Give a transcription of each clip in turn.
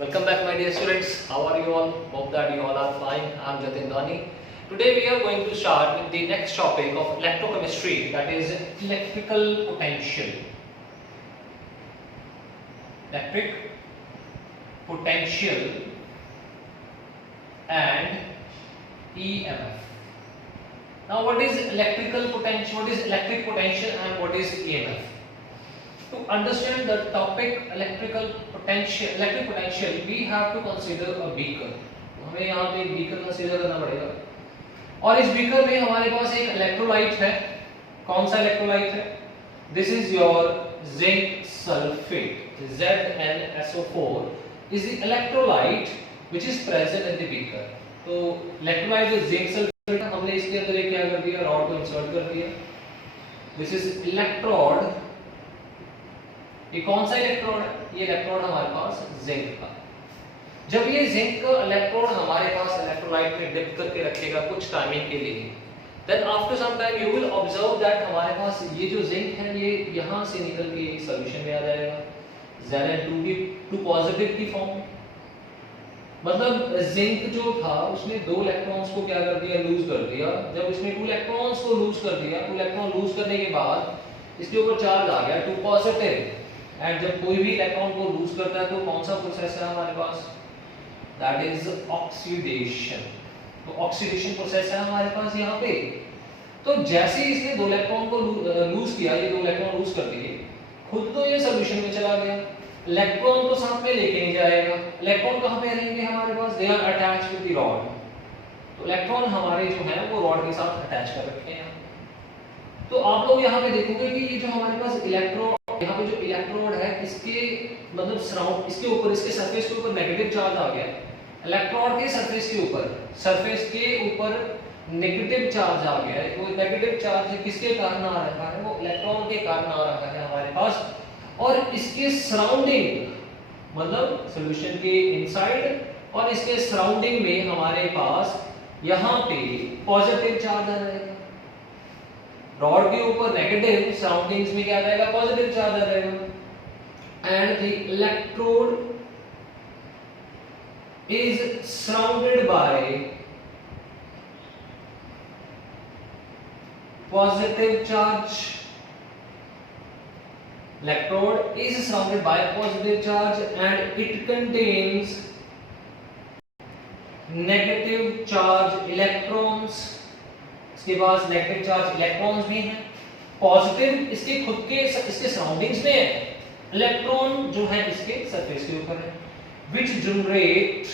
Welcome back, my dear students. How are you all? Hope that you all are fine. I am Jatin Dhani. Today we are going to start with the next topic of electrochemistry, that is electrical potential. Electric potential and EMF. Now, what is electrical potential? What is electric potential and what is EMF? To understand the topic electric potential, we have to consider a beaker. हमें यहाँ पे एक beaker consider करना पड़ेगा और इस beaker में हमारे पास एक electrolyte है. कौन सा electrolyte है? This is your zinc sulfate. ZnSO4 is the electrolyte which is present in the beaker. तो electrolyte जो zinc sulfate है, हमने इसके अंदर एक क्या कर दिया, rod को insert कर दिया. This is electrode. ये कौन सा इलेक्ट्रोड है? ये इलेक्ट्रोड हमारे पास जिंक का. जब ये जिंक का इलेक्ट्रोड हमारे पास इलेक्ट्रोलाइट में डिप करके रखेगा कुछ टाइमिंग के लिए, then after some time you will observe that हमारे पास ये जो जिंक है ये यहाँ से निकल के सॉल्यूशन में आ जाएगा Zn2 पॉजिटिव की फॉर्म में. मतलब जिंक जो था उसने दो इलेक्ट्रॉन्स को क्या कर दिया, लूज कर दिया. जब इसने 2 इलेक्ट्रॉन्स को लूज कर दिया, 2 इलेक्ट्रॉन लूज करने के बाद इसके ऊपर चार्ज आ गया 2 पॉजिटिव. एंड जब कोई भी इलेक्ट्रॉन को लूज करता है तो कौन सा प्रोसेस है हमारे पास? That is oxidation. तो ऑक्सीडेशन प्रोसेस है हमारे पास यहाँ पे. तो जैसे ही इसने 2 इलेक्ट्रॉन को लूज किया, ये 2 इलेक्ट्रॉन लूज कर दिए, खुद तो ये सॉल्यूशन में चला गया, इलेक्ट्रॉन तो साथ में लेके नहीं जाएगा. इलेक्ट्रॉन कहाँ पे रहेंगे हमारे पास? They are attached with the rod. तो इलेक्ट्रॉन हमारे जो है वो रॉड के साथ अटैच कर रखे हैं. तो आप लोग यहाँ पे देखोगे कि ये जो हमारे पास इलेक्ट्रोड, यहाँ पे जो इलेक्ट्रोड है इसके मतलब सराउंड, इसके ऊपर, इसके सरफेस के ऊपर नेगेटिव चार्ज आ गया. इलेक्ट्रोड के सरफेस के ऊपर नेगेटिव चार्ज आ गया है. वो नेगेटिव चार्ज किसके कारण आ रहा है? वो इलेक्ट्रॉन के कारण आ रहा है हमारे पास. और इसके सराउंडिंग मतलब सॉल्यूशन के इनसाइड और इसके सराउंडिंग में हमारे पास यहाँ पे पॉजिटिव चार्ज आ जाएगा. रॉड के ऊपर नेगेटिव, सराउंडिंग्स में क्या आ जाएगा? पॉजिटिव चार्ज आ जाएगा. And the electrode is surrounded by positive charge. Electrode is surrounded by positive charge and it contains negative charge electrons. इसके पास नेगेटिव चार्ज इलेक्ट्रॉन्स भी हैं. पॉजिटिव इसके खुद के, इसके सराउंडिंग्स में है. इलेक्ट्रॉन जो है इसके सरफेस के ऊपर है. which generate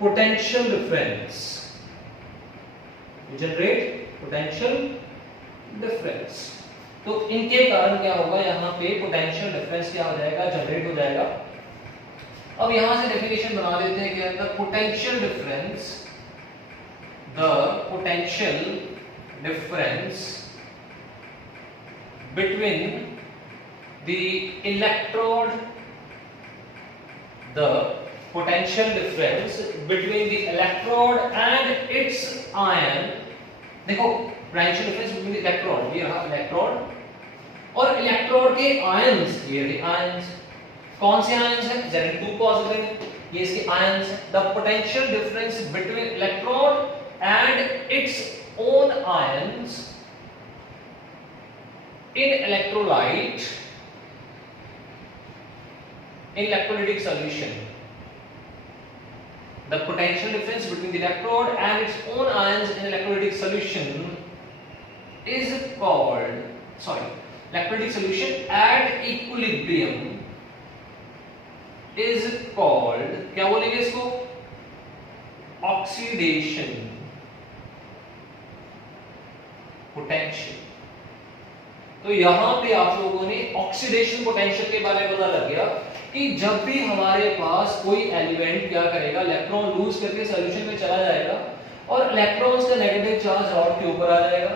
potential difference. तो इनके कारण क्या होगा, यहाँ पे पोटेंशियल डिफरेंस क्या हो जाएगा, जनरेट हो जाएगा. अब यहां से डेफिनेशन बना देते हैं क्या? The potential difference between the electrode, and its ion. देखो potential difference between the electrode, ये रहा इलेक्ट्रोड, और इलेक्ट्रोड के आयंस, ये रहे आयंस. कौन से आयंस हैं? Zn2 पॉजिटिव, ये इसके आयंस हैं. The potential difference between electrode and its own ions in electrolyte, in electrolytic solution. The potential difference between the electrode and its own ions in electrolytic solution is called, electrolytic solution at equilibrium is called, क्या बोलेंगे इसको? Oxidation potential. तो यहां पे आप लोगों ने oxidation potential के बारे में पता लग गया कि जब भी हमारे पास कोई एलिमेंट क्या करेगा, इलेक्ट्रॉन लूज करके सॉल्यूशन में चला जाएगा और इलेक्ट्रॉन्स का नेगेटिव चार्ज रॉड के ऊपर आ जाएगा.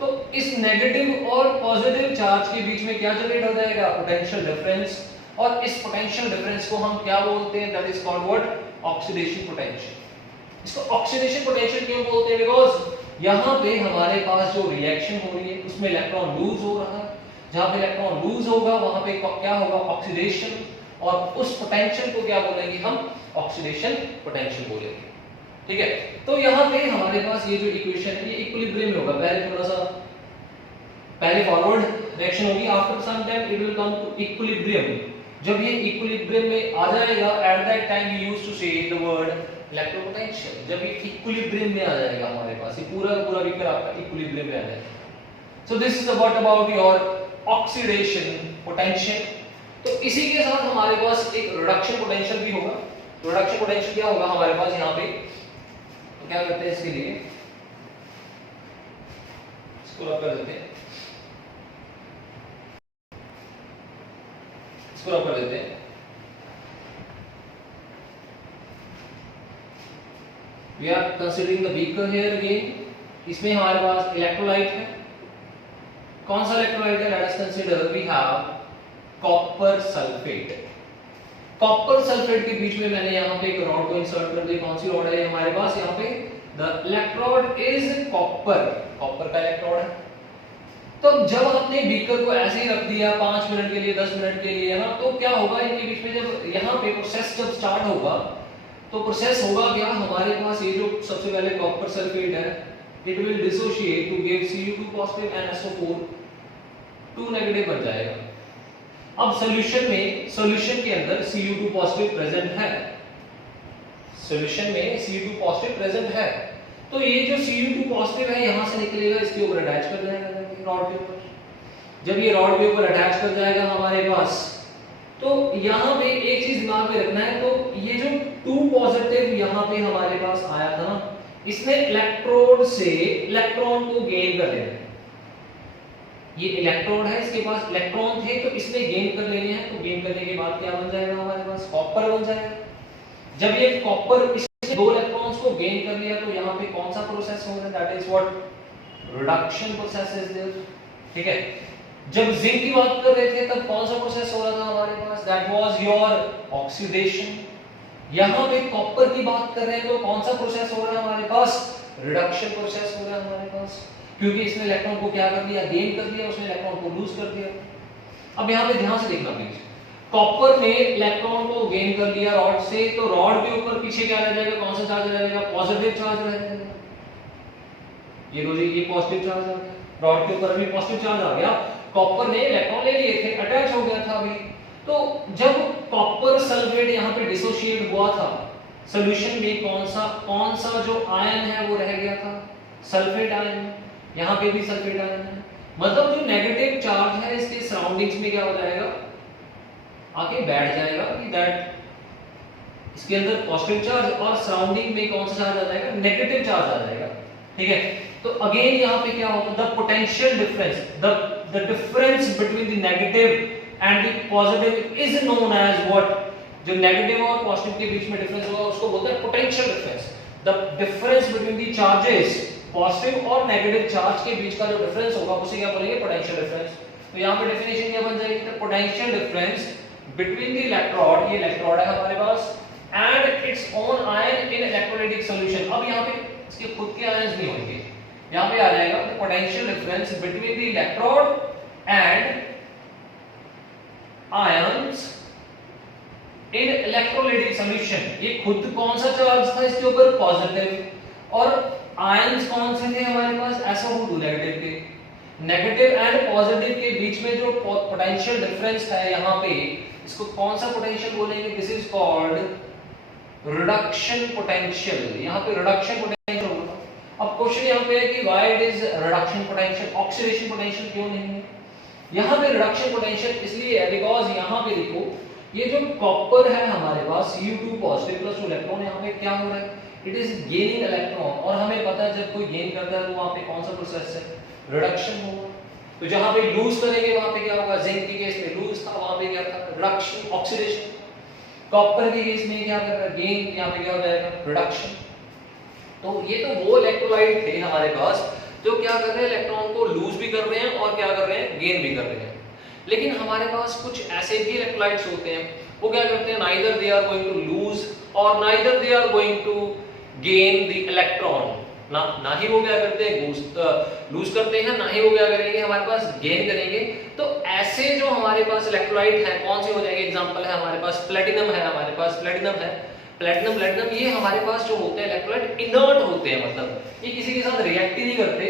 तो इस नेगेटिव और पॉजिटिव चार्ज के बीच में क्या जनरेट हो जाएगा? Potential difference. और इस पोटेंशियल डिफरेंस को हम क्या बोलते हैं? That is called what? Oxidation potential. इसको ऑक्सीडेशन पोटेंशियल क्यों बोलते हैं? बिकॉज यहाँ पे हमारे पास जो रिएक्शन हो रही है उसमें इलेक्ट्रॉन लूज हो रहा है. जहां पे इलेक्ट्रॉन लूज होगा वहां पे क्या होगा, ऑक्सीडेशन, और उस पोटेंशियल को क्या बोलेंगे हम, ऑक्सीडेशन पोटेंशियल बोलेंगे। ठीक है, तो यहाँ पे हमारे पास ये जो इक्वेशन है ये इक्विलिब्रियम में होगा। पहले फॉरवर्ड रिएक्शन होगी, after some time it will come to equilibrium. जब ये इक्विलिब्रियम में आ जाएगा, at that time we used to say the word electropotential. जब ये इक्विलिब्रियम में आ जाएगा हमारे पास, ये पूरा का पूरा बीकर आपका इक्विलिब्रियम में आ जाएगा। सो this is about your oxidation potential. तो इसी के साथ हमारे पास एक रिडक्शन पोटेंशियल भी होगा। रिडक्शन पोटेंशियल क्या होगा हमारे पास यहाँ पे, तो क्या करते हैं इसके लिए, इसको रब कर देते हैं, इसको रब कर देते हैं। We are considering the beaker here again. इसमें हमारे पास इलेक्ट्रोलाइट है। कौन सा इलेक्ट्रोलाइट है? Let us consider we have copper sulphate. Copper sulphate के बीच में मैंने यहाँ पे एक रॉड को इंसर्ट कर दिया। कौन सी रॉड है हमारे पास यहाँ पे? The electrode is copper, copper का इलेक्ट्रोड है। तो जब आपने बीकर को ऐसे ही रख दिया 5 मिनट के लिए, 10 मिनट के लिए ना, तो क्या होगा इनके बीच में, जब यहाँ पे प्रोसेस जब स्टार्ट होगा तो प्रोसेस होगा क्या, हमारे पास ये जो सबसे पहले कॉपर सल्फेट है, it will dissociate to give Cu2 positive and SO4 2 negative बन जाएगा। अब सॉल्यूशन के अंदर Cu2 पॉजिटिव प्रेजेंट है, सॉल्यूशन में Cu2 पॉजिटिव प्रेजेंट है। तो ये जो Cu2 पॉजिटिव है यहां से निकलेगा, इसके ऊपर अटैच कर जाएगा रॉड के ऊपर। जब ये रॉड के ऊपर अटैच कर जाएगा हमारे पास, तो यहां पे एक चीज दिमाग में रखना है, तो ये जो 2 पॉजिटिव यहां पे हमारे पास आया था ना, इसने इलेक्ट्रोड से इलेक्ट्रॉन को गेन कर लेना है। ये इलेक्ट्रोड है, इसके पास इलेक्ट्रॉन थे, तो इसने गेन कर लेने हैं। तो गेन करने के बाद क्या बन जाएगा हमारे पास, कॉपर बन जाएगा। जब ये कॉपर, इसने 2 इलेक्ट्रॉन्स को गेन कर लिया, तो यहाँ पे कौन सा प्रोसेस हो रहा है, that is what reduction process is there. ठीक है, जब जिंक की बात कर रहे थे तब कौन सा प्रोसेस हो रहा था हमारे पास, दैट वाज योर ऑक्सीडेशन। यहाँ पे कॉपर की बात कर रहे हैं तो कौन सा प्रोसेस हो रहा है हमारे पास, रिडक्शन प्रोसेस हो रहा है हमारे पास, क्योंकि इसने इलेक्ट्रॉन को क्या कर दिया, गेन कर दिया, उसने इलेक्ट्रॉन को लूज कर दिया। अब यहाँ पे ध्यान से देखना प्लीज, कॉपर ने इलेक्ट्रॉन को गेन कर लिया रॉड से, तो रॉड के ऊपर पीछे क्या रह जाएगा, कौन सा चार्ज रह जाएगा, पॉजिटिव चार्ज रह जाएगा। ये लो जी, ये पॉजिटिव चार्ज आ गया, रॉड के ऊपर भी पॉजिटिव चार्ज आ गया। कॉपर ने इलेक्ट्रॉन ले लिए थे, अटैच हो गया था अभी। तो जब कॉपर सल्फेट यहाँ पे डिसोशिएट हुआ था, सॉल्यूशन में कौन सा जो आयन है वो रह गया था, सल्फेट आयन। यहाँ पे भी सल्फेट आयन है, मतलब जो नेगेटिव चार्ज है इसके सराउंडिंग्स में क्या हो जाएगा, आके बैठ जाएगा कि दैट इसके अंदर पॉजिटिव चार्ज, और सराउंडिंग में कौन सा चार्ज आ जाएगा, नेगेटिव चार्ज आ जाएगा। ठीक है, तो अगेन यहाँ पे क्या होगा, the potential difference, the difference between the negative and the positive is known as what. जो नेगेटिव और पॉजिटिव के बीच में डिफरेंस होगा उसको बोलते हैं potential difference. The difference between the charges, positive और नेगेटिव चार्ज के बीच का जो डिफरेंस होगा उसे क्या बोलेंगे, पोटेंशियल डिफरेंस। तो यहाँ पे डेफिनेशन क्या बन जाएगी, the potential difference between the electrode, ये इलेक्ट्रोड है हमारे पास, and its own ion in electrolytic solution. अब यहाँ पे इसके खुद के आयंस नहीं होंगे, यहाँ पे आ जाएगा the potential difference between the electrode and ions in electrolytic solution. ये खुद कौन सा चार्ज था इसके ऊपर, पॉजिटिव, और आयंस कौन से थे हमारे पास, SO2 नेगेटिव के। नेगेटिव एंड पॉजिटिव के बीच में जो पोटेंशियल डिफरेंस है यहाँ पे, इसको कौन सा पोटेंशियल बोलेंगे, this is called reduction potential. यहाँ पे रिडक्शन पोटेंशियल होगा। अब क्वेश्चन यहाँ पे है कि why it is reduction potential, oxidation potential क्यों नहीं है। यहाँ पे रिडक्शन पोटेंशियल इसलिए है बिकॉज यहाँ पे देखो, ये जो कॉपर है हमारे पास Cu2 पॉजिटिव प्लस इलेक्ट्रॉन, यहाँ पे क्या हो रहा है, इट इज गेनिंग इलेक्ट्रॉन, और हमें पता है जब कोई गेन करता है तो वहां पे कौन सा प्रोसेस है, रिडक्शन होगा। तो जहां पे लूज करेंगे वहां पे क्या होगा, जिंक के केस में लूज था, वहां पे क्या था, रिडक्शन, ऑक्सीडेशन। कॉपर के केस में क्या कर रहा है, गेन, यहाँ पे क्या हो जाएगा, रिडक्शन। तो ये तो वो इलेक्ट्रोलाइट थे हमारे पास जो क्या कर रहे हैं, इलेक्ट्रॉन को लूज भी कर रहे हैं और क्या कर रहे हैं, गेन भी कर रहे हैं। लेकिन हमारे पास कुछ ऐसे भी इलेक्ट्रोलाइट्स होते हैं, वो क्या करते हैं, neither they are going to lose or neither they are going to gain the electron, ना ही वो क्या करते हैं लूज करते हैं, ना ही वो क्या करेंगे हमारे पास गेन करेंगे। तो ऐसे जो हमारे पास इलेक्ट्रोलाइट है कौन से हो जाएंगे, एग्जांपल है हमारे पास प्लेटिनम है, हमारे पास प्लेटिनम है, प्लेटिनम ये हमारे पास जो होते हैं इलेक्ट्रोलाइट इनर्ट होते हैं, मतलब ये किसी के साथ रिएक्ट ही नहीं करते,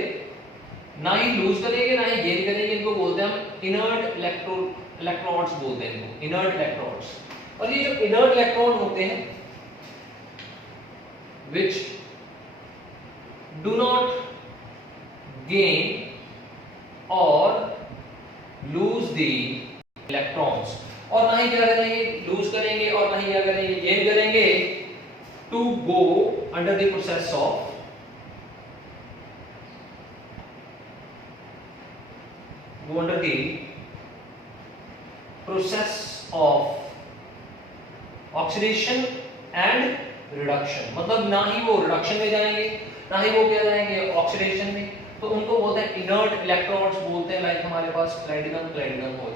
ना ही लूज करेंगे ना ही गेन करेंगे, इनको बोलते हैं हम इनर्ट इलेक्ट्रोड्स बोलते हैं इनको, इनर्ट इलेक्ट्रोड्स। और ये जो इनर्ट इलेक्ट्रॉन होते हैं which do not gain or lose the electrons, और ना ही क्या करेंगे लूज करेंगे और ना ही क्या करेंगे गेन करेंगे, to go under the process of oxidation and reduction, मतलब ना ही वो रिडक्शन में जाएंगे ना ही वो क्या जाएंगे ऑक्सीडेशन में, तो उनको बोलते हैं इनर्ट इलेक्ट्रॉन्स बोलते हैं, लाइक हमारे पास प्लेटिनम हो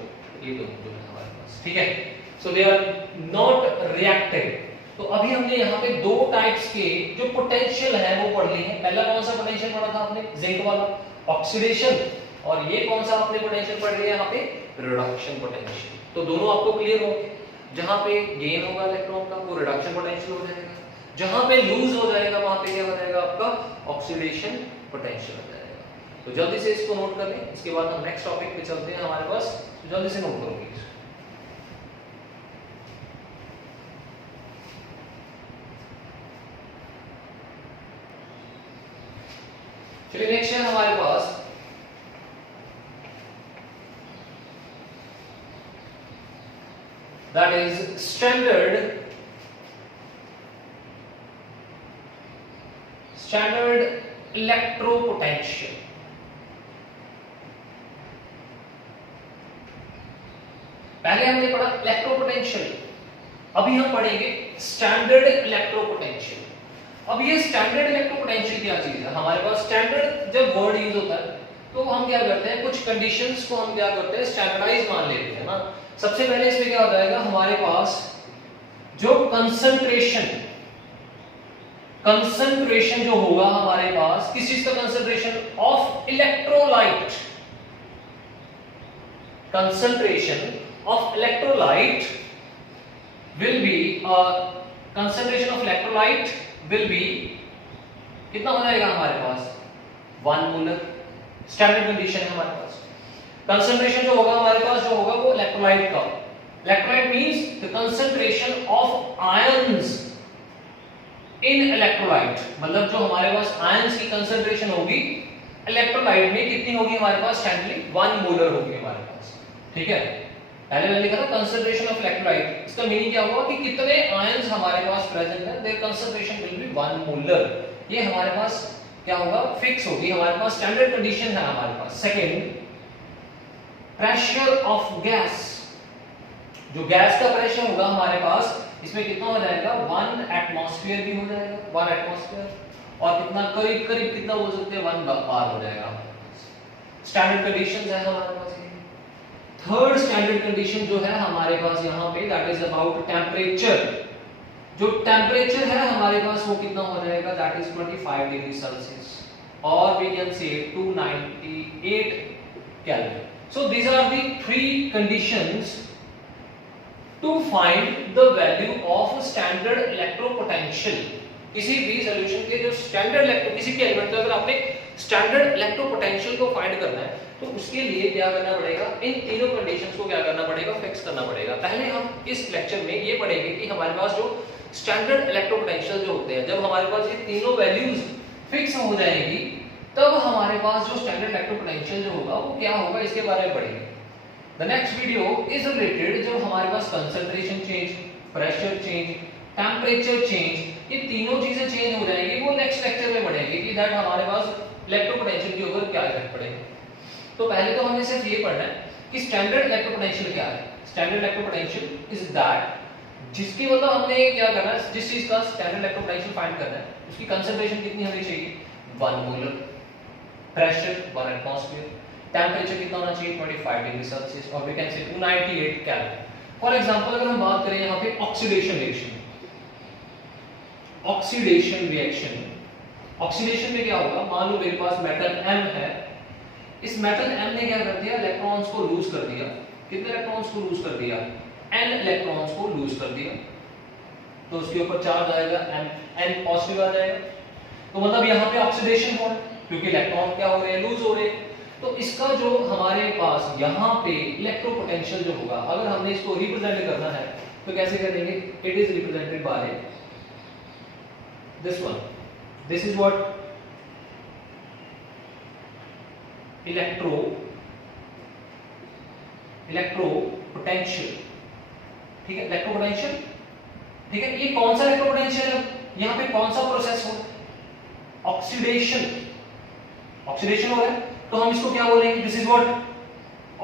ये दोनों जो है हमारे पास, ठीक है। सो दे आर नॉट रिएक्टिव। तो अभी हमने यहाँ पे दो टाइप्स के जो पोटेंशियल है वो पढ़ ली है। पहला कौन सा पोटेंशियल पढ़ा था आपने, जिंक वाला ऑक्सीडेशन, और ये कौन सा आपने पोटेंशियल पढ़ लिया यहाँ पे, रिडक्शन पोटेंशियल। तो दोनों आपको क्लियर हो गए। जहां पे गेन होगा इलेक्ट्रॉन का वो रिडक्शन पोटेंशियल हो जाएगा, जहां पे लूज हो जाएगा वहां पे क्या हो जाएगा आपका ऑक्सीडेशन पोटेंशियल हो जाएगा। तो जल्दी से इसको नोट कर लें, इसके बाद हम नेक्स्ट टॉपिक पे चलते हैं हमारे पास, तो जल्दी से नोट करो प्लीज। चलिए नेक्स्ट है हमारे पास that is standard electropotential। पहले हमने पढ़ा इलेक्ट्रोपोटेंशियल, अभी हम पढ़ेंगे स्टैंडर्ड इलेक्ट्रोपोटेंशियल। अब ये स्टैंडर्ड इलेक्ट्रोपोटेंशियल क्या चीज है, हमारे पास स्टैंडर्ड जब वर्ड यूज होता है तो हम क्या करते हैं, कुछ कंडीशंस को हम क्या करते हैं स्टैंडर्डाइज मान लेते हैं ना। सबसे पहले इसमें क्या हो जाएगा, हमारे पास जो कंसंट्रेशन जो होगा हमारे पास किस चीज का concentration, of electrolyte, concentration of electrolyte will be concentration of electrolyte will be कितना हो जाएगा हमारे पास 1 मोलर। स्टैंडर्ड कंडीशन है हमारे पास। कंसंट्रेशन जो होगा हमारे पास जो होगा वो इलेक्ट्रोलाइट का, electrolyte means the concentration of ions in electrolyte, मतलब जो हमारे पास आयंस की कंसंट्रेशन होगी इलेक्ट्रोलाइट में कितनी होगी हमारे पास, स्टैंडर्डली 1 मोलर होगी हमारे पास, ठीक है। पहले मैंने लिखा था कंसंट्रेशन ऑफ इलेक्ट्रोलाइट, इसका मीनिंग क्या हुआ कि कितने आयंस हमारे पास प्रेजेंट है, there concentration will be 1 molar. ये हमारे पास क्या होगा, फिक्स होगी, हमारे पास स्टैंडर्ड कंडीशन है हमारे पास। सेकंड, प्रेशर ऑफ गैस, जो गैस का प्रेशर होगा हमारे पास इसमें कितना हो जाएगा 1 एटमॉस्फेयर भी हो जाएगा, 1 एटमॉस्फेयर, और कितना करीब करीब कितना बोल सकते हैं 1 बार हो जाएगा। स्टैंडर्ड कंडीशंस है हमारे पास। थर्ड स्टैंडर्ड कंडीशन जो है हमारे पास यहाँ पे दैट इज अबाउट टेम्परेचर। जो टेम्परेचर है हमारे पास वो कितना हो जाएगा, दैट इज 25 डिग्री सेल्सियस, और we can say 298 kelvin. So these are the 3 conditions to find the value of standard electropotential। किसी भी सॉल्यूशन के जो स्टैंडर्ड किसी भी एलिमेंट का अगर आपने स्टैंडर्ड इलेक्ट्रोपोटेंशियल को फाइंड करना है तो उसके लिए क्या करना पड़ेगा, इन तीनों कंडीशंस को क्या करना पड़ेगा, फिक्स करना पड़ेगा। पहले हम इस लेक्चर में ये पढ़ेंगे कि हमारे पास जो स्टैंडर्ड इलेक्ट्रोपोटेंशियल जो होते हैं, जब हमारे पास ये तीनों वैल्यूज फिक्स हो जाएगी तब हमारे पास जो स्टैंडर्ड इलेक्ट्रोपोटेंशियल जो होगा वो क्या होगा, इसके बारे में पढ़ेंगे। The next video is related जब हमारे पास concentration change, pressure change, temperature change, ये तीनों चीजें चेंज हो जाएंगी, वो नेक्स्ट लेक्चर में पढ़ेंगे कि दैट हमारे पास इलेक्ट्रोपोटेंशियल के ऊपर क्या इफेक्ट पड़ेगा। तो पहले तो हमें सिर्फ ये पढ़ना है कि स्टैंडर्ड इलेक्ट्रोपोटेंशियल क्या है। स्टैंडर्ड इलेक्ट्रोपोटेंशियल इज दैट जिसकी मतलब हमने क्या करना है, जिस चीज का स्टैंडर्ड इलेक्ट्रोपोटेंशियल फाइंड करना है उसकी कंसंट्रेशन कितनी होनी चाहिए, 1 मोलर, प्रेशर 1 एटमॉस्फेयर, टेम्परेचर कितना होना चाहिए 25 डिग्री सेल्सियस, और we can say 298 kelvin. For example अगर हम बात करें यहाँ पे oxidation reaction, oxidation reaction oxidation में क्या होगा, मान लो मेरे पास मेटल M है, इस मेटल M ने क्या कर दिया, इलेक्ट्रॉन्स को लूज कर दिया। कितने इलेक्ट्रॉन्स को लूज कर दिया, N इलेक्ट्रॉन्स को लूज कर दिया, तो उसके ऊपर चार्ज आएगा N पॉजिटिव आ जाएगा। तो मतलब यहाँ पे ऑक्सीडेशन हो रहा है क्योंकि इलेक्ट्रॉन क्या हो रहे हैं, लूज हो रहे हैं। तो इसका जो हमारे पास यहाँ पे इलेक्ट्रोपोटेंशियल जो होगा, अगर हमने इसको रिप्रेजेंट करना है तो कैसे करेंगे, it is represented by this one, this is what इलेक्ट्रोपोटेंशियल, ठीक है, इलेक्ट्रोपोटेंशियल, ठीक है। ये कौन सा इलेक्ट्रोपोटेंशियल है, यहाँ पे कौन सा प्रोसेस हो, ऑक्सीडेशन, ऑक्सीडेशन हो रहा है, तो हम इसको क्या बोलेंगे, this is what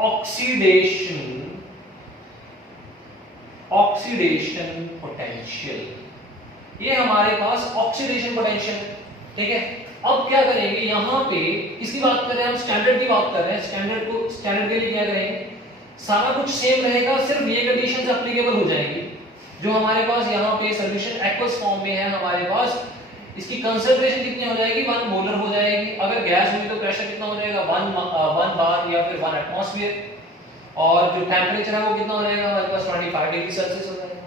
oxidation, oxidation potential, ये हमारे पास ऑक्सीडेशन पोटेंशियल, ठीक है। अब क्या करेंगे, यहां पे इसकी बात कर रहे हैं हम, स्टैंडर्ड की बात कर रहे हैं, स्टैंडर्ड के लिए क्या करेंगे, सारा कुछ सेम रहेगा, सिर्फ ये कंडीशंस एप्लीकेबल हो जाएंगी। जो हमारे पास यहाँ पे सॉल्यूशन एक्वस फॉर्म में है, हमारे पास इसकी कंसंट्रेशन कितनी हो जाएगी, 1 मोलर हो जाएगी। अगर गैस हुई तो प्रेशर कितना हो जाएगा, 1 बार या फिर 1 एटमॉस्फेयर, और जो टेम्परेचर है वो कितना हो जाएगा, हमारे पास 25 डिग्री सेल्सियस हो जाएगा।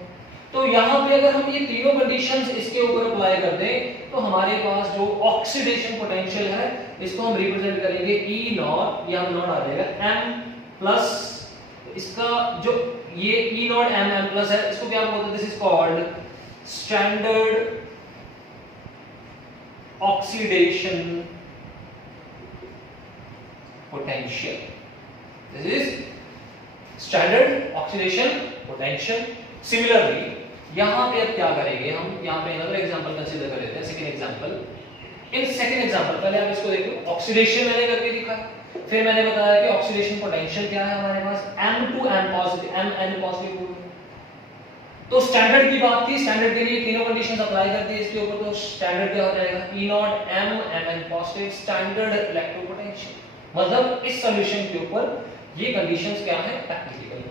तो यहाँ पे अगर हम ये तीनों कंडीशंस इसके ऊपर अप्लाई कर दें तो हमारे पास जो ऑक्सीडेशन पोटेंशियल है इसको हम रिप्रेजेंट करेंगे E नॉट, यहाँ नॉट आ जाएगा M प्लस, इसका जो ये E नॉट M प्लस है, इसको क्या बोलते हैं, this is called standard oxidation potential, this is standard oxidation potential. Similarly यहां पे अब क्या करेंगे हम, यहां पे अनदर एग्जांपल कंसीडर कर लेते हैं, second example. In second example पहले आप इसको देखो, ऑक्सीडेशन मैंने करके दिखा, फिर मैंने बताया कि ऑक्सीडेशन पोटेंशियल क्या है हमारे पास, M to M positive, N positive. तो स्टैंडर्ड की बात थी, स्टैंडर्ड के लिए तीनों कंडीशंस अप्लाई कर दी इसके ऊपर, तो स्टैंडर्ड क्या हो जाएगा, E not M N positive, standard इलेक्ट्रोपोटेंशियल। मतलब इस सॉल्यूशन के ऊपर ये कंडीशंस क्या है, एप्लीकेबल।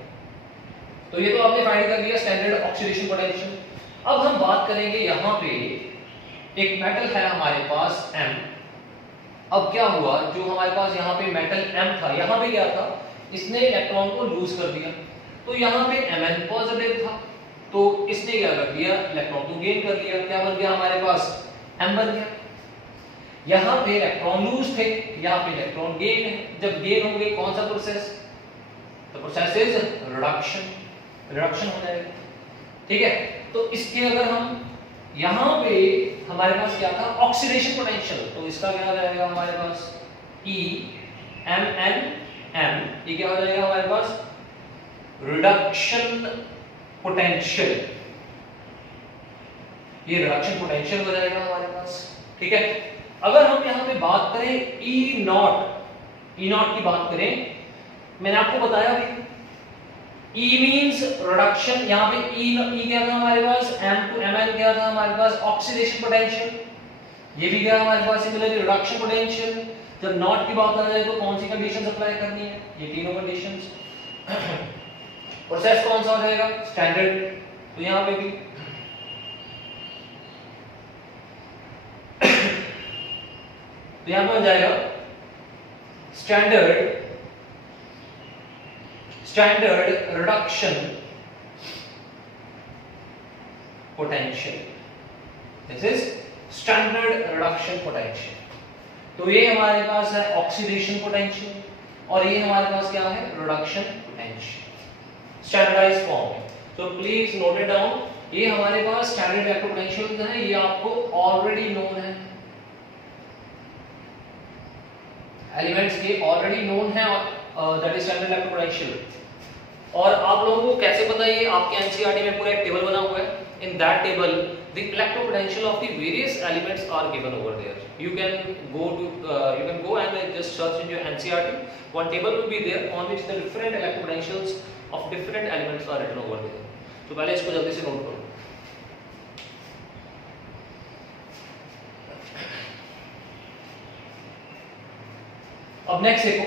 तो ये तो आपने फाइंड कर लिया स्टैंडर्ड ऑक्सीडेशन पोटेंशियल। अब हम बात करेंगे यहाँ पे एक मेटल है हमारे पास M। अब क्या हुआ, जो हमारे पास यहाँ पे मेटल M था, यहाँ पे क्या था, इसने इलेक्ट्रॉन को लूज कर दिया, तो यहाँ पे Mn पॉजिटिव था, तो इसने क्या कर दिया, इलेक्ट्रॉन को गेन कर लिया, क्या बन गया हमारे पास, M बन गया। यहाँ पे इलेक्ट्रॉन लूज थे, यहाँ पे इलेक्ट्रॉन गेन है, जब गेन होंगे कौन सा process, the process is reduction, reduction हो जाएगा, ठीक है। तो इसके अगर हम यहाँ पे हमारे पास क्या था, ऑक्सीडेशन पोटेंशियल, तो इसका क्या हो जाएगा हमारे पास, E M N M, ये क्या हो जाएगा हमारे पास, रिडक्शन पोटेंशियल, ये रिडक्शन पोटेंशियल हो जाएगा हमारे पास, ठीक है। अगर हम यहाँ पे बात करें E नॉट की बात करें, मैंने आपको बताया भी E मींस रिडक्शन, यहाँ पे E क्या था हमारे पास, M टू Mn क्या था हमारे पास, ऑक्सीडेशन पोटेंशियल, ये भी क्या हमारे पास सिमिलरली रिडक्शन पोटेंशियल। जब नॉट की बात आ जाए तो कौन सी कंडीशंस अप्लाई करनी है, ये तीनों कंडीशंस। प्रोसेस कौन सा हो जाएगा, स्टैंडर्ड, तो यहाँ पे भी तो यहाँ पे हो जाएगा standard reduction potential, this is standard reduction potential. तो ये हमारे पास है ऑक्सीडेशन पोटेंशियल और ये हमारे पास क्या है, रिडक्शन पोटेंशियल, स्टैंडर्डाइज्ड फॉर्म। तो प्लीज नोट इट डाउन, ये हमारे पास स्टैंडर्ड इलेक्ट्रोपोटेंशियल है, ये आपको ऑलरेडी नोन है, एलिमेंट्स के ऑलरेडी नोन है, दैट इज स्टैंडर्ड इलेक्ट्रोपोटेंशियल। और आप लोगों को कैसे पता, ये आपके एनसीईआरटी में पूरा एक टेबल बना हुआ है, in that table the electropotential of the various elements are given over there. You can go and just search in your NCERT. One table will be there on which the different electropotentials of different elements are written over there. तो पहले इसको जल्दी से note करो। अब next देखो,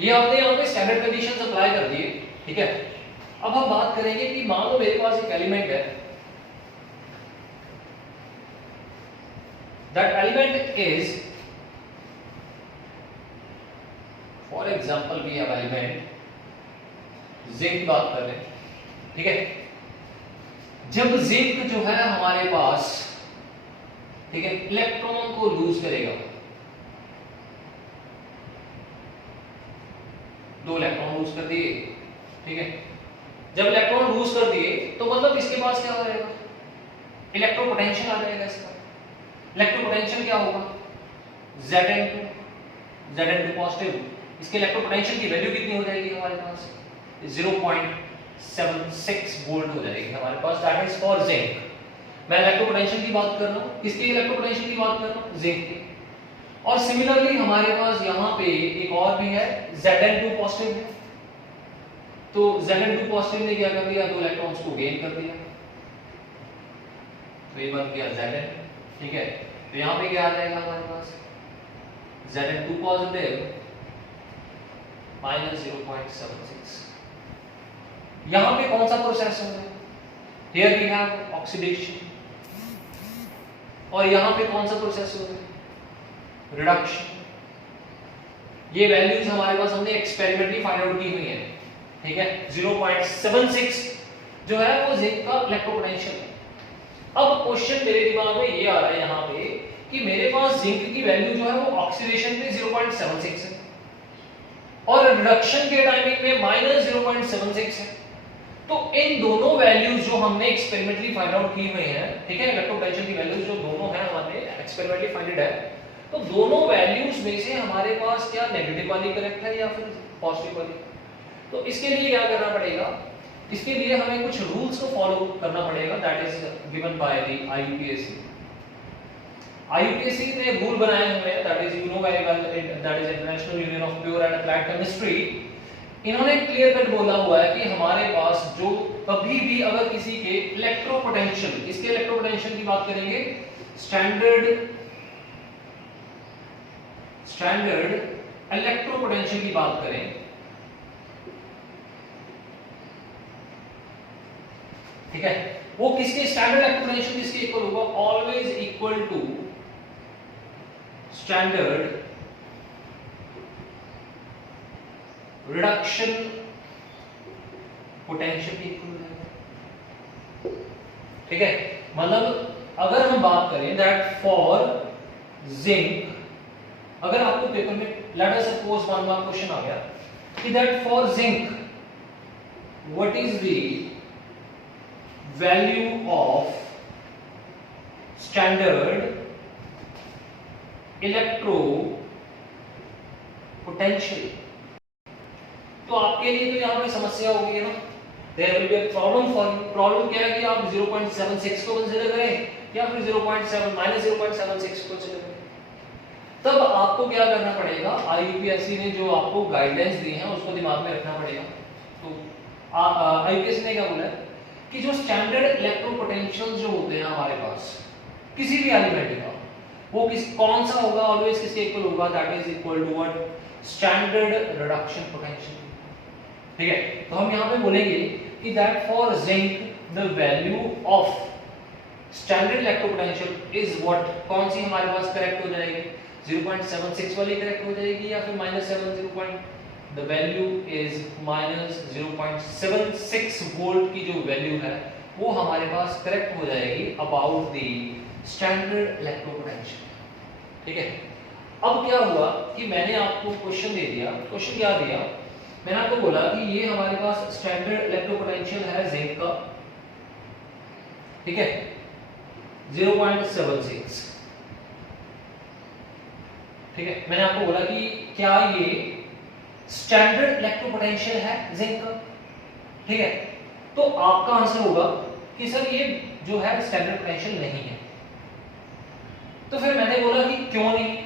ये आपने यहाँ पे स्टैंडर्ड कंडीशंस अप्लाई कर दिए, ठीक है। अब हम बात करेंगे कि मान लो मेरे पास एक एलिमेंट है, that element is, for example we have element zinc की बात कर रहे हैं, ठीक है। जब जिंक जो है हमारे पास, ठीक है, इलेक्ट्रॉन को लूज करेगा, 2 इलेक्ट्रॉन लूज कर दिए, ठीक है। जब इलेक्ट्रॉन लूज कर दिए तो मतलब इसके पास क्या हो जाएगा, इलेक्ट्रोपोटेंशियल आ जाएगा इसका। इलेक्ट्रोपोटेंशियल क्या होगा, Zn2 पॉजिटिव, इसके इलेक्ट्रोपोटेंशियल की वैल्यू कितनी हो जाएगी हमारे पास, 0.76 वोल्ट हो जाएगी हमारे पास, दैट इज फॉर जिंक। मैं इलेक्ट्रोपोटेंशियल की बात कर रहा हूं, किसकी इलेक्ट्रोपोटेंशियल की बात कर रहा हूं, जिंक की। और सिमिलरली हमारे पास यहां पे एक और भी है, Zn2 पॉजिटिव है, तो Zn2 पॉजिटिव ने क्या कर दिया, 2 इलेक्ट्रॉन्स को गेन कर दिया, तो ये बन गया Zn, ठीक है। तो यहां पे क्या आ जाएगा हमारे पास, Zn2 पॉजिटिव माइनस 0.76। यहां पे कौन सा प्रोसेस हो रहा है, हियर वी हैव ऑक्सीडेशन, और यहां पे कौन सा प्रोसेस हो रहा है, रिडक्शन। ये वैल्यूज हमारे पास हमने एक्सपेरिमेंटली फाइंड आउट की हुई है, ठीक है। 0.76 जो है वो जिंक का इलेक्ट्रोपोटेंशियल है। अब क्वेश्चन मेरे दिमाग में ये आ रहा है यहाँ पे कि मेरे पास जिंक की वैल्यू जो है वो ऑक्सीडेशन पे 0.76 है और रिडक्शन के टाइमिंग में माइनस 0.76 है। तो इन दोनों वैल्यूज जो हमने एक्सपेरिमेंटली फाइंड आउट की हुई हैं, ठीक है, इलेक्ट्रोपोटेंशियल की वैल्यूज जो दोनों हैं हमारे एक्सपेरिमेंटली फाइंडेड है, तो दोनों वैल्यूज में से हमारे पास क्या नेगेटिव वाली करेक्ट है या फिर पॉजिटिव वाली। तो इसके लिए क्या करना पड़ेगा, इसके लिए हमें कुछ रूल्स को फॉलो करना पड़ेगा, that is given by the IUPAC। IUPAC ने रूल बनाए हुए हैं, that is you know very well, that is international union of pure and applied chemistry. इन्होंने क्लियर कट बोला हुआ है कि हमारे पास जो कभी भी अगर किसी के इलेक्ट्रोपोटेंशियल, इसके इलेक्ट्रोपोटेंशियल की बात करेंगे, स्टैंडर्ड इलेक्ट्रोपोटेंशियल की बात करें, ठीक है, वो किसके स्टैंडर्ड इलेक्ट्रोपोटेंशियल किसके इक्वल होगा, always equal to standard reduction potential की इक्वल हो जाएगा, ठीक है। मतलब अगर हम बात करें दैट फॉर जिंक, अगर आपको पेपर में let us suppose 1 mark question आ गया कि that for zinc what is the value of standard electro potential, तो आपके लिए तो यहां पे समस्या होगी ना, there will be a problem for you. Problem क्या है कि आप 0.76 को कंसीडर करें या फिर 0.7 माइनस 0.76 को कंसीडर करें। तब आपको क्या करना पड़ेगा, IUPAC ने जो आपको गाइडलाइंस दी हैं उसको दिमाग में रखना पड़ेगा। तो IUPAC ने क्या बोला है कि जो स्टैंडर्ड इलेक्ट्रोपोटेंशियल जो होते हैं हमारे पास किसी भी एलिमेंट का, वो कौन सा होगा, ऑलवेज किसके इक्वल होगा, that is equal to what, standard reduction potential, ठीक है। तो हम यहां पे बोलेंगे कि that for zinc the value of standard electropotential is what, कौन सी हमारे पास करेक्ट हो जाएगी, 0.76 वाली करेक्ट हो जाएगी या फिर -7 द वैल्यू इज -0.76 वोल्ट की जो वैल्यू है वो हमारे पास करेक्ट हो जाएगी अबाउट द स्टैंडर्ड इलेक्ट्रोपोटेंशियल, ठीक है। अब क्या हुआ कि मैंने आपको क्वेश्चन दे दिया, क्वेश्चन क्या दिया, मैंने आपको बोला कि ये हमारे पास स्टैंडर्ड इलेक्ट्रोपोटेंशियल है जिंक का, ठीक है, 0.76, ठीक है। मैंने आपको बोला कि क्या ये स्टैंडर्ड इलेक्ट्रोपोटेंशियल है जिंक का, ठीक है। तो आपका आंसर होगा कि सर ये जो है स्टैंडर्ड पोटेंशियल नहीं है। तो फिर मैंने बोला कि क्यों नहीं,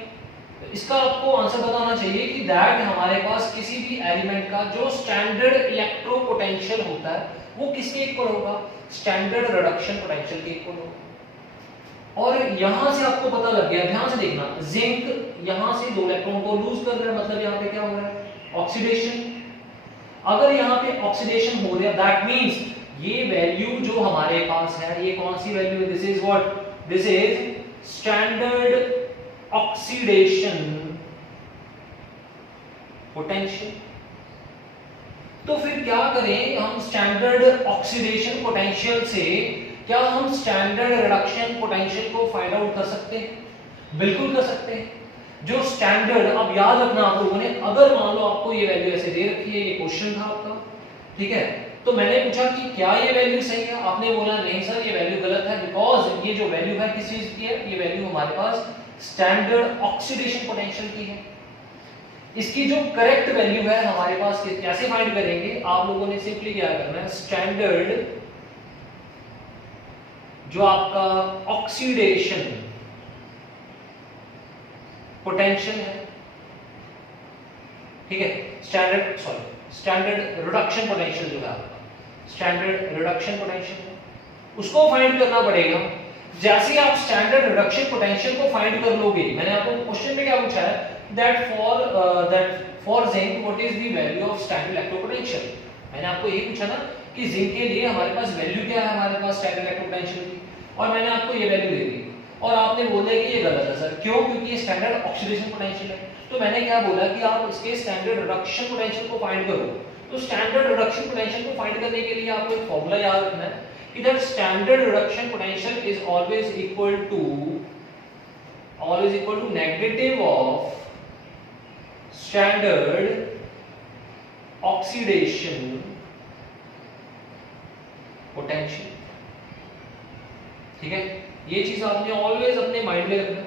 इसका आपको आंसर बताना चाहिए कि दैट हमारे पास किसी भी एलिमेंट का जो स्टैंडर्ड इलेक्ट्रोपोटेंशियल होता है वो किसके इक्वल होगा, स्टैंडर्ड रिडक्शन पोटेंशियल के इक्वल होगा। और यहां से आपको पता लग गया, ध्यान से देखना, जिंक यहां से 2 इलेक्ट्रॉन को लूज कर रहा है, मतलब यहां पे क्या हो रहा है, ऑक्सीडेशन। अगर यहां पे ऑक्सीडेशन हो रहा है दैट मींस ये वैल्यू जो हमारे पास है ये कौन सी वैल्यू है, this is what, this is standard oxidation potential. तो फिर क्या करें हम स्टैंडर्ड ऑक्सीडेशन पोटेंशियल से क्या हम स्टैंडर्ड रिडक्शन पोटेंशियल को फाइंड आउट कर सकते हैं? बिल्कुल कर सकते हैं। जो स्टैंडर्ड, अब याद रखना आप लोगों ने, अगर मान लो आपको ये वैल्यू ऐसे दे रखी है, ये क्वेश्चन था आपका, ठीक है, तो मैंने पूछा कि क्या ये वैल्यू सही है, आपने बोला नहीं सर ये वैल्यू गलत है, बिकॉज ये जो वैल्यू है किस चीज की है, ये वैल्यू हमारे पास स्टैंडर्ड ऑक्सीडेशन पोटेंशियल की है। इसकी जो करेक्ट वैल्यू है हमारे पास कैसे फाइंड करेंगे, आप लोगों ने सिंपली क्या करना है, स्टैंडर्ड जो आपका ऑक्सीडेशन पोटेंशियल है, ठीक है, स्टैंडर्ड रिडक्शन पोटेंशियल जो है आपका, स्टैंडर्ड रिडक्शन पोटेंशियल है, उसको फाइंड करना पड़ेगा। जैसे आप स्टैंडर्ड रिडक्शन पोटेंशियल को फाइंड कर लोगे, मैंने आपको क्वेश्चन में क्या पूछा है, that for zinc what is the value of standard electropotential, मैंने आपको यही पूछा ना कि जिंक के लिए हमारे पास वैल्यू क्या है, हमारे पास स्टैंडर्ड इलेक्ट्रोपोटेंशियल की, और मैंने आपको ये वैल्यू दे दी और आपने बोला कि ये गलत है सर, क्यों? क्योंकि ये स्टैंडर्ड ऑक्सीडेशन पोटेंशियल है। तो मैंने क्या बोला कि आप इसके स्टैंडर्ड रिडक्शन पोटेंशियल को फाइंड करो। तो स्टैंडर्ड रिडक्शन पोटेंशियल को फाइंड करने के लिए आपको एक फॉर्मूला याद रखना है कि that standard reduction potential is always equal to negative of standard oxidation potential. ठीक है, ये चीज आपने ऑलवेज अपने माइंड में रखना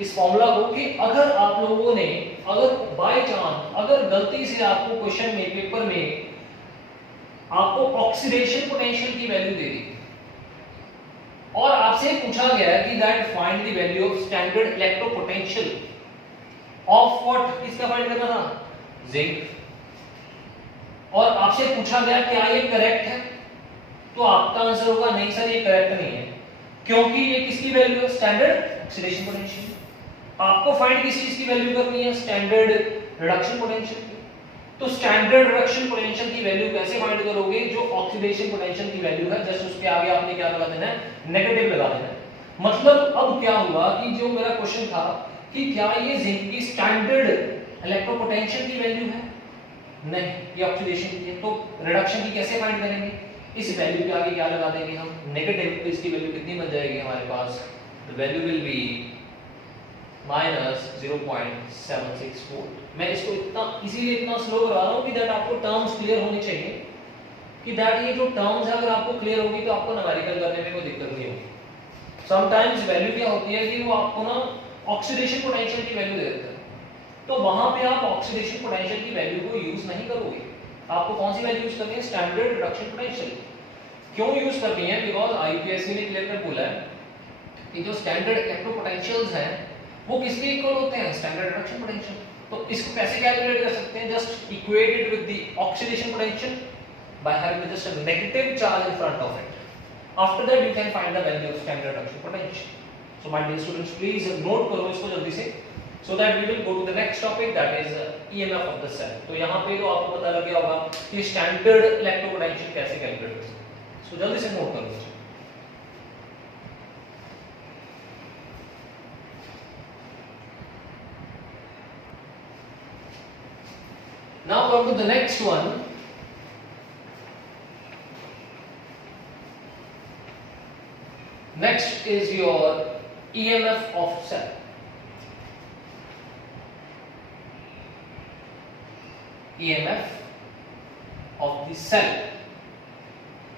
इस फॉर्मूला को, कि अगर आप लोगों ने, अगर बाय चांस, अगर गलती से आपको क्वेश्चन में, पेपर में आपको ऑक्सीडेशन पोटेंशियल की वैल्यू दे दी और आपसे पूछा गया कि that find the value of standard electropotential of what, किसका फाइंड करना था, जिंक, और आपसे पूछा गया क्या ये करेक्ट है, तो आपका आंसर होगा नहीं सर ये करेक्ट नहीं है, क्योंकि ये किसकी वैल्यू है, स्टैंडर्ड ऑक्सीडेशन पोटेंशियल। आपको फाइंड किस चीज की वैल्यू करनी है, स्टैंडर्ड रिडक्शन पोटेंशियल की। तो स्टैंडर्ड रिडक्शन पोटेंशियल की वैल्यू कैसे फाइंड करोगे, जो ऑक्सीडेशन पोटेंशियल की वैल्यू है, जस्ट उसके आगे आपने क्या लगा देना है, नेगेटिव लगा देना है। मतलब अब क्या हुआ कि जो मेरा क्वेश्चन था कि क्या ये जिंक की स्टैंडर्ड इलेक्ट्रोपोटेंशियल की वैल्यू है, नहीं, ये ऑक्सीडेशन की है, तो रिडक्शन की कैसे फाइंड करेंगे, इस वैल्यू के आगे क्या लगा देंगे हम, नेगेटिव। तो इसकी वैल्यू कितनी बन जाएगी हमारे पास, the value will be -0.76 volt. मैं इसको इतना इसीलिए इतना स्लो करा रहा हूं कि दैट आपको टर्म्स क्लियर होनी चाहिए, कि दैट ये जो टर्म्स है अगर आपको क्लियर होगी तो आपको न्यूमेरिकल करने में कोई दिक्कत नहीं होगी। समटाइम्स वैल्यू क्या होती है कि वो आपको ना ऑक्सीडेशन पोटेंशियल की वैल्यू दे देता है, तो वहां पे आप ऑक्सीडेशन पोटेंशियल की वैल्यू को यूज नहीं करोगे। आपको कौन सी वैल्यू यूज करनी है, स्टैंडर्ड रिडक्शन पोटेंशियल। क्यों यूज करनी है, बिकॉज आईपीएससी ने क्लियर कट बोला है कि जो स्टैंडर्ड इलेक्ट्रोपोटेंशियल्स हैं वो किसके इक्वल होते हैं, स्टैंडर्ड रिडक्शन पोटेंशियल। तो इसको कैसे कैलकुलेट कर सकते हैं, just equate it with the oxidation potential by having just a negative charge in front of it. After that you can find the value of standard reduction potential. So my dear students, please note करो इसको जल्दी से, so that we will go to the next topic, that is EMF of the cell। तो यहाँ पे तो आपको पता लग गया होगा कि स्टैंडर्ड इलेक्ट्रोपोटेंशियल कैसे कैलकुलेट करते हैं। सो जल्दी से नोट कर लो। Now come to the next one। Next is your EMF of cell। EMF of the cell।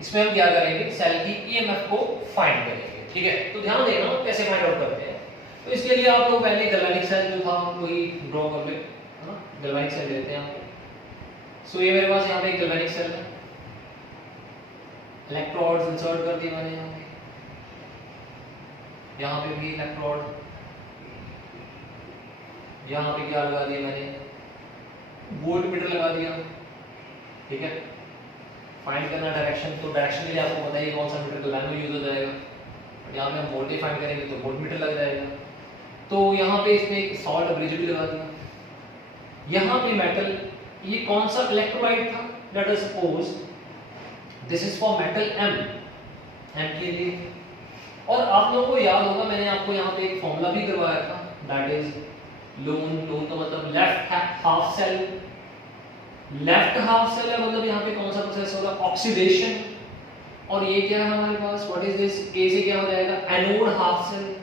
इसमें हम क्या करेंगे, सेल की EMF को फाइंड करेंगे। ठीक है, तो ध्यान देना कैसे फाइंड आउट करते हैं। तो इसके लिए आप लोग पहले गैल्वेनिक सेल जो था वही ड्रॉ कर ले, है ना, गैल्वेनिक सेल लेते हैं आप। सो ये मेरे पास यहाँ पे एक गैल्वेनिक सेल है, इलेक्ट्रोड्स इंसर्ट कर दिए मैंने यहाँ पे भी इलेक्ट्रोड, यहाँ पे क्या लगा दिया मैंने, वोल्ट मीटर लगा दिया। ठीक है, फाइंड करना डायरेक्शन, तो डायरेक्शन के लिए आपको पता है कौन सा मीटर गैल्वेनो यूज हो जाएगा। यहाँ पे हम वोल्टेज फाइंड करेंगे तो वोल्ट मीटर लग जाएगा। तो यहाँ पे इसमें एक सॉल्ट अब्रेसिव लगा दिया। यहाँ पे मेटल, ये कौन सा इलेक्ट्रोलाइट था, late us suppose this is for metal M के लिए, और आप लोगों को याद होगा मैंने आपको यहाँ पे एक फॉर्मूला भी करवाया था, दैट इज लोन तो मतलब left half cell, left half cell है मतलब यहाँ पे कौन सा प्रोसेस होगा, ऑक्सीडेशन। और ये क्या है हमारे पास, व्हाट इज दिस, ए से क्या हो जाएगा, एनोड हाफ सेल।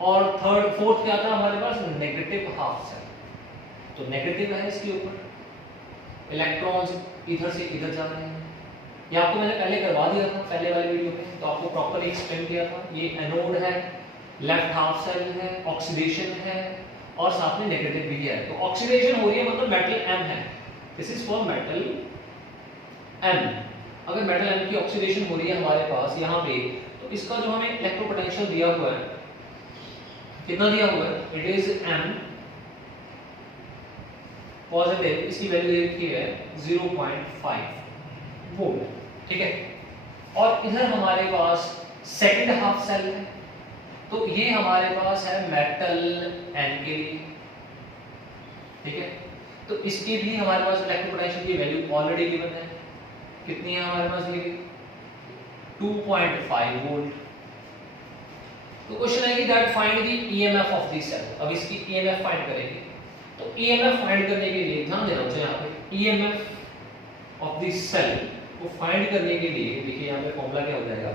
और थर्ड फोर्थ क्या था हमारे पास, नेगेटिव हाफ सेल। तो नेगेटिव है इसके ऊपर, इलेक्ट्रॉन्स इधर से इधर जा रहे हैं। ये आपको मैंने पहले करवा दिया था पहले वाले वीडियो में, तो आपको प्रॉपर्ली एक्सप्लेन किया था। ये एनोड है, लेफ्ट हाफ सेल है, ऑक्सीडेशन है और साथ में नेगेटिव भी है। तो ऑक्सीडेशन हो रही है मतलब मेटल M है, this is for metal M। अगर मेटल M की ऑक्सीडेशन हो रही है हमारे पास यहाँ पे, तो इसका जो हमें इलेक्ट्रोपोटेंशियल दिया हुआ है, कितना दिया हुआ है, इट इज M पॉजिटिव, इसकी वैल्यू दे रखी है 0.5 वोल्ट, ठीक है। और इधर हमारे पास सेकंड हाफ सेल है, तो ये हमारे पास है मेटल N के लिए, ठीक है। तो इसकी भी हमारे पास इलेक्ट्रोपोटेंशियल की वैल्यू ऑलरेडी गिवन है, कितनी है हमारे पास ये 2.5 वोल्ट। तो क्वेश्चन है कि that find the EMF of this cell. अब इसकी ईएमएफ फाइंड करेंगे, तो ईएमएफ फाइंड करने के लिए ध्यान देना चाहिए यहाँ पे, ईएमएफ ऑफ दिस सेल को फाइंड करने के लिए देखिए यहाँ पे फॉर्मूला क्या हो जाएगा।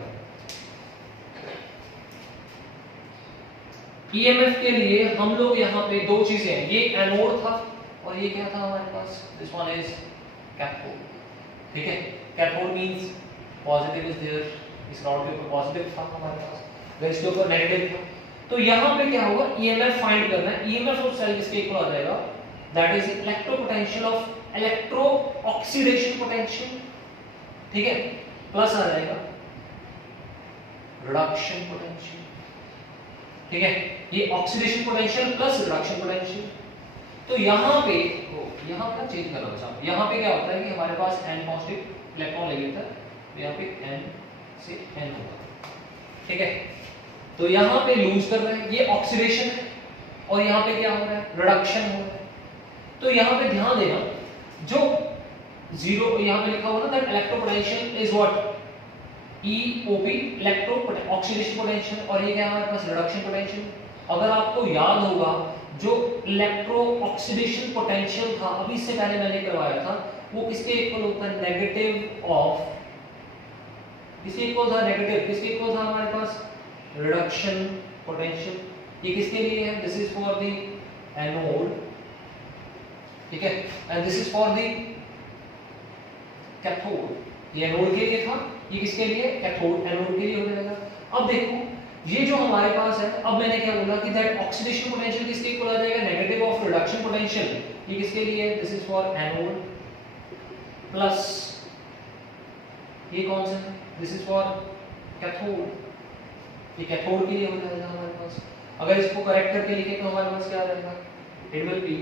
ईएमएफ के लिए हम लोग यहाँ पे दो चीजें हैं, ये एनोड था और ये क्या था हमारे पास, दिस वन इज कैथोड, ठीक है। Cathode means positive is there, इस रॉड के ऊपर पॉजिटिव था हमारे पास, अगर इसके ऊपर नेगेटिव था। तो यहाँ पे क्या होगा, ईएमएफ फाइंड करना है। ईएमएफ ऑफ सेल किसके इक्वल आ जाएगा, that is इलेक्ट्रोपोटेंशियल of electro oxidation potential, ठीक है, प्लस आ जाएगा रिडक्शन पोटेंशियल, ठीक है। ये oxidation potential plus reduction potential. तो यहाँ पे यहाँ पे चेंज कर रहा हूँ साहब, यहाँ पे क्या होता है कि हमारे पास n पॉजिटिव इलेक्ट्रॉन ले लेता है, तो यहाँ पे n से n होगा, ठीक है। तो यहाँ पे लूज कर रहे हैं, ये ऑक्सीडेशन है, और यहाँ पे क्या हो रहा है, रिडक्शन हो रहा है। तो यहाँ पे ध्यान देना, जो जीरो यहाँ पे लिखा हुआ ना, that इलेक्ट्रोपोटेंशियल is what, EOP electro oxidation potential, और ये क्या है हमारे पास, रिडक्शन पोटेंशियल। अगर आपको याद होगा जो इलेक्ट्रो ऑक्सीडेशन पोटेंशियल था अभी इससे पहले मैंने करवाया था, वो किसके इक्वल होता है, नेगेटिव ऑफ, किसके इक्वल था, नेगेटिव, किसके इक्वल था हमारे पास, रिडक्शन पोटेंशियल। ये किसके लिए है, this is for the anode, ठीक है, and this is for the cathode. ये एनोड के लिए था, ये किसके लिए, कैथोड, एनोड के लिए हो जाएगा। अब देखो ये जो हमारे पास है, अब मैंने क्या बोला कि दैट ऑक्सीडेशन पोटेंशियल किसके इक्वल आ जाएगा, नेगेटिव ऑफ रिडक्शन पोटेंशियल। ये किसके लिए है, this is for anode, plus ये कौन सा है, दिस इज फॉर कैथोड, ये कैथोड के लिए हो जाएगा हमारे पास। अगर इसको करेक्ट करके लिखे तो हमारे पास क्या आ जाएगा, it will be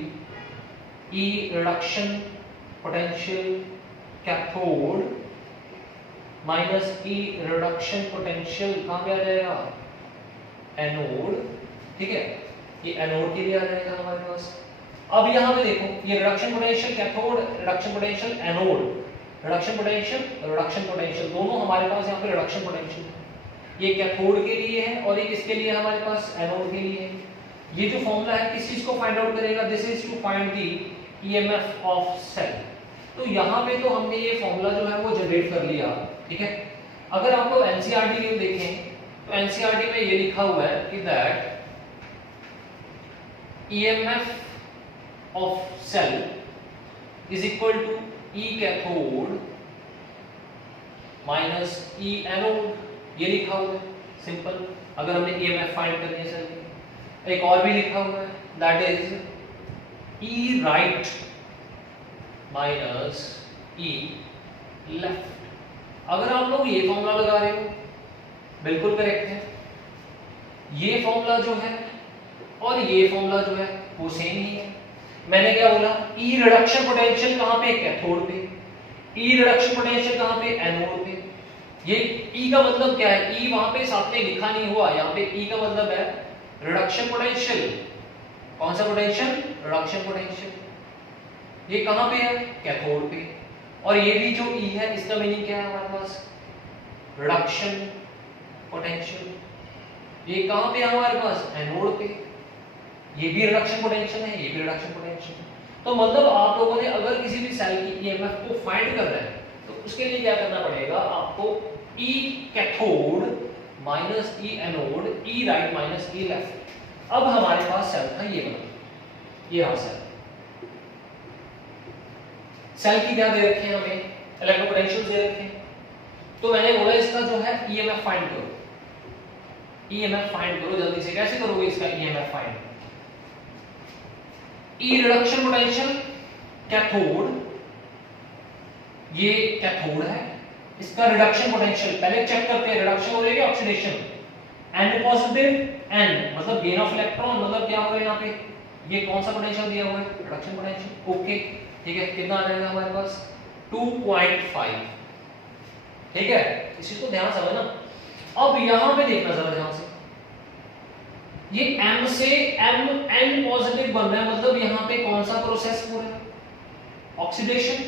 E reduction potential cathode minus E reduction potential कहां पे आ जाएगा, एनोड, ठीक है। ये एनोड के लिए आ जाएगा हमारे पास। अब यहां पे देखो, ये reduction potential cathode, reduction potential anode, reduction potential, reduction potential, दोनों हमारे पास यहाँ पे रिडक्शन पोटेंशियल है। ये कैथोड के लिए है और ये किसके लिए है हमारे पास, एनोड के लिए है। ये जो फॉर्मूला है किस चीज को फाइंड आउट करेगा, this is to find the EMF of cell. तो यहाँ पे तो हमने ये फॉर्मूला जो है वो जनरेट कर लिया, ठीक है। अगर आप लोग एनसीईआरटी में देखें तो एनसीईआरटी में ये लिखा हुआ है कि that EMF of cell is equal to E cathode minus E anode, ये लिखा हुआ है सिंपल। अगर हमने ईएमएफ फाइंड करनी है सेल की, एक और भी लिखा हुआ है, that is E right minus E left. अगर आप लोग ये फॉर्मूला लगा रहे हो बिल्कुल करेक्ट है, ये फॉर्मूला जो है और ये फॉर्मूला जो है वो सेम ही है। मैंने क्या बोला, E रिडक्शन पोटेंशियल कहां पे, कैथोड पे, E रिडक्शन पोटेंशियल कहां पे, एनोड पे। ये E का मतलब क्या है, E वहां पे साथ में लिखा नहीं हुआ, यहाँ पे E का मतलब है रिडक्शन पोटेंशियल। कौन सा पोटेंशियल, रिडक्शन पोटेंशियल। ये कहां पे है, कैथोड पे। और ये भी जो E है इसका मीनिंग क्या है हमारे पास, रिडक्शन पोटेंशियल, ये कहां पे है हमारे पास, एनोड पे। ये भी रिडक्शन पोटेंशियल है, ये भी रिडक्शन पोटेंशियल है। तो मतलब आप लोगों ने अगर किसी भी सेल की ईएमएफ को फाइंड करना है तो उसके लिए क्या करना पड़ेगा आपको, ई कैथोड माइनस ई एनोड, ई राइट माइनस ई लेफ्ट। अब हमारे पास सेल था ये वाला, ये रहा सेल। सेल की क्या दे रखे हैं हमें, इलेक्ट्रोपोटेंशियल दे रखे हैं। तो मैंने बोला इसका जो है ईएमएफ फाइंड करो, ईएमएफ फाइंड करो जल्दी से। कैसे करोगे इसका ईएमएफ फाइंड, ई रिडक्शन पोटेंशियल कैथोड, ये कैथोड है, इसका रिडक्शन पोटेंशियल पहले चेक करते हैं, रिडक्शन हो जाएगा ऑक्सीडेशन, एन पॉजिटिव, एन मतलब गेन ऑफ इलेक्ट्रॉन, मतलब क्या हो रहा है यहाँ पे, ये कौन सा पोटेंशियल दिया हुआ है, रिडक्शन पोटेंशियल। ओके ठीक है, कितना आ जाएगा हमारे पास 2.5। ठीक है, इस चीज को ध्यान से समझना। अब यहां पे देखना जरा ध्यान से, ये M से M N पॉजिटिव बन रहा है, मतलब यहां पे कौन सा प्रोसेस हो रहा है, ऑक्सीडेशन।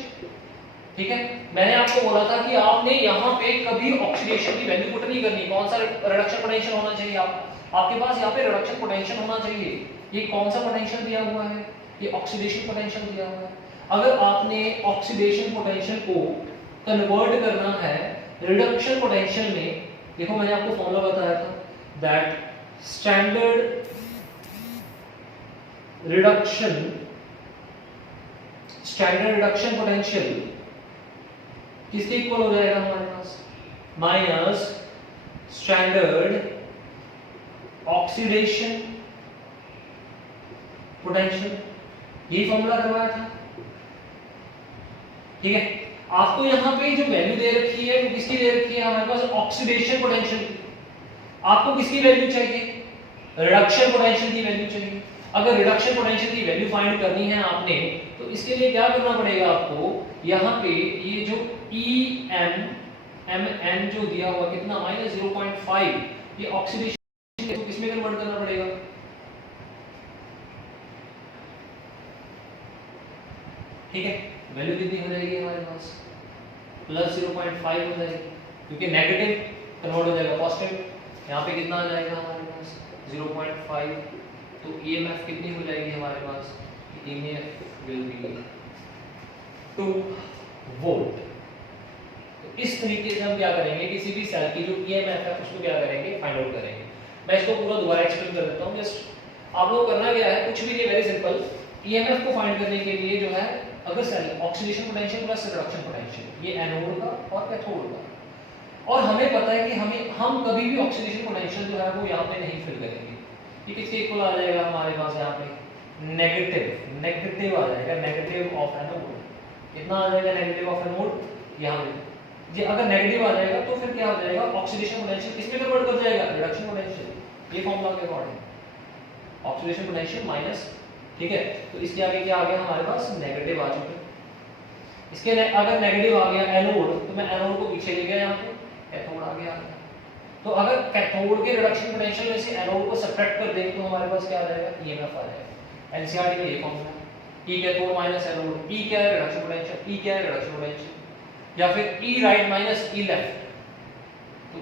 ठीक है, मैंने आपको बोला था कि आपने यहां पे कभी ऑक्सीडेशन की वैल्यू पुट नहीं करनी। कौन सा रिडक्शन पोटेंशियल होना चाहिए आपके पास यहाँ पे रिडक्शन पोटेंशियल होना चाहिए। ये कौन सा पोटेंशियल दिया हुआ है, ये ऑक्सीडेशन पोटेंशियल दिया हुआ है। अगर आपने ऑक्सीडेशन पोटेंशियल को कन्वर्ट करना है रिडक्शन पोटेंशियल में, देखो मैंने आपको फॉर्मूला बताया था, दैट स्टैंडर्ड रिडक्शन पोटेंशियल किसके इक्वल हो जाएगा हमारे पास, माइनस स्टैंडर्ड ऑक्सीडेशन पोटेंशियल। यही फॉर्मूला करवाया था। ठीक है, आपको यहां पे जो वैल्यू दे रखी है वो किसकी दे रखी है हमारे पास, ऑक्सीडेशन पोटेंशियल। आपको किसकी वैल्यू चाहिए, रिडक्शन पोटेंशियल की वैल्यू चाहिए। अगर रिडक्शन पोटेंशियल की वैल्यू फाइंड करनी है आपने, तो इसके लिए क्या करना पड़ेगा आपको, यहाँ पे ये जो EM जो दिया हुआ कितना -0.5, ये ऑक्सीडेशन को किसमें कन्वर्ट करना पड़ेगा, ठीक है। वैल्यू कितनी हो जाएगी हमारे पास, +0.5 हो जाएगी, क्योंकि नेगेटिव कन्वर्ट हो जाएगा पॉजिटिव। यहाँ पे कितना आ जाएगा हमारे पास 0.5, तो EMF कितनी हो जाएगी हमारे पास, EMF विल बी 2 वोल्ट। तो इस तरीके से हम क्या करेंगे, किसी भी सेल की जो EMF है उसको क्या करेंगे, फाइंड आउट करेंगे। मैं इसको पूरा दोबारा एक्सप्लेन कर देता हूँ। जस्ट आप लोग करना क्या है, कुछ भी नहीं, वेरी सिंपल। EMF को फाइंड करने के लिए जो है, अगर cell oxidation potential plus reduction potential, ये एनोड का और कैथोड का, और हमें पता है कि हम कभी भी ऑक्सीडेशन पोटेंशियल जो है वो यहाँ पे नहीं फिल करेंगे। ये किसके इक्वल आ जाएगा हमारे पास, यहाँ पे नेगेटिव आ जाएगा, नेगेटिव ऑफ एनोड। कितना आ जाएगा नेगेटिव ऑफ एनोड, यहाँ पे ये अगर नेगेटिव आ जाएगा तो फिर क्या हो जाएगा, ऑक्सीडेशन पोटेंशियल किसमें कन्वर्ट कर जाएगा, रिडक्शन पोटेंशियल। ये फॉर्मूला के अकॉर्डिंग ऑक्सीडेशन पोटेंशियल माइनस, ठीक है। तो इसके आगे क्या आ गया हमारे पास, नेगेटिव आ चुका है। इसके अगर नेगेटिव आ गया एनोड, तो मैं एनोड को पीछे ले गया, यहाँ पे कैथोड आ गया। तो अगर कैथोड के रिडक्शन पोटेंशियल में से एनोड को सब्ट्रैक्ट कर दें तो हमारे पास क्या आ जाएगा, EMF आ जाएगा। एनसीईआरटी में ये फॉर्मूला है, E cathode minus anode. E क्या है, रिडक्शन पोटेंशियल, E क्या है, रिडक्शन पोटेंशियल, या फिर E right minus E left. तो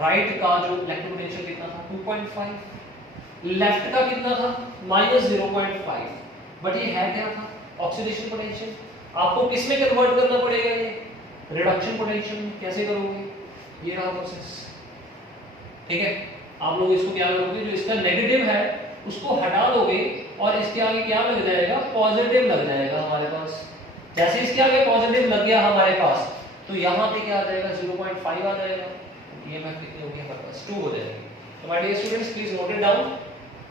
राइट का जो इलेक्ट्रिक पोटेंशियल कितना था, 2.5, लेफ्ट का कितना था, -0.5। बट ये है क्या था, ऑक्सीडेशन पोटेंशियल। आपको किस में कन्वर्ट करना पड़ेगा, ये रिडक्शन पोटेंशियल में। कैसे करोगे, ये रहा प्रोसेस, ठीक है। आप लोग इसको क्या करोगे, जो इसका नेगेटिव है उसको हटा दोगे और इसके आगे क्या लग जाएगा, पॉजिटिव लग जाएगा हमारे पास। जैसे इसके आगे पॉजिटिव लग गया हमारे पास, तो यहाँ पे क्या आ जाएगा, 0.5 आ जाएगा। EMF कितनी होगी हमारे पास, 2 हो जाएगी। तो my dear students, please note it down.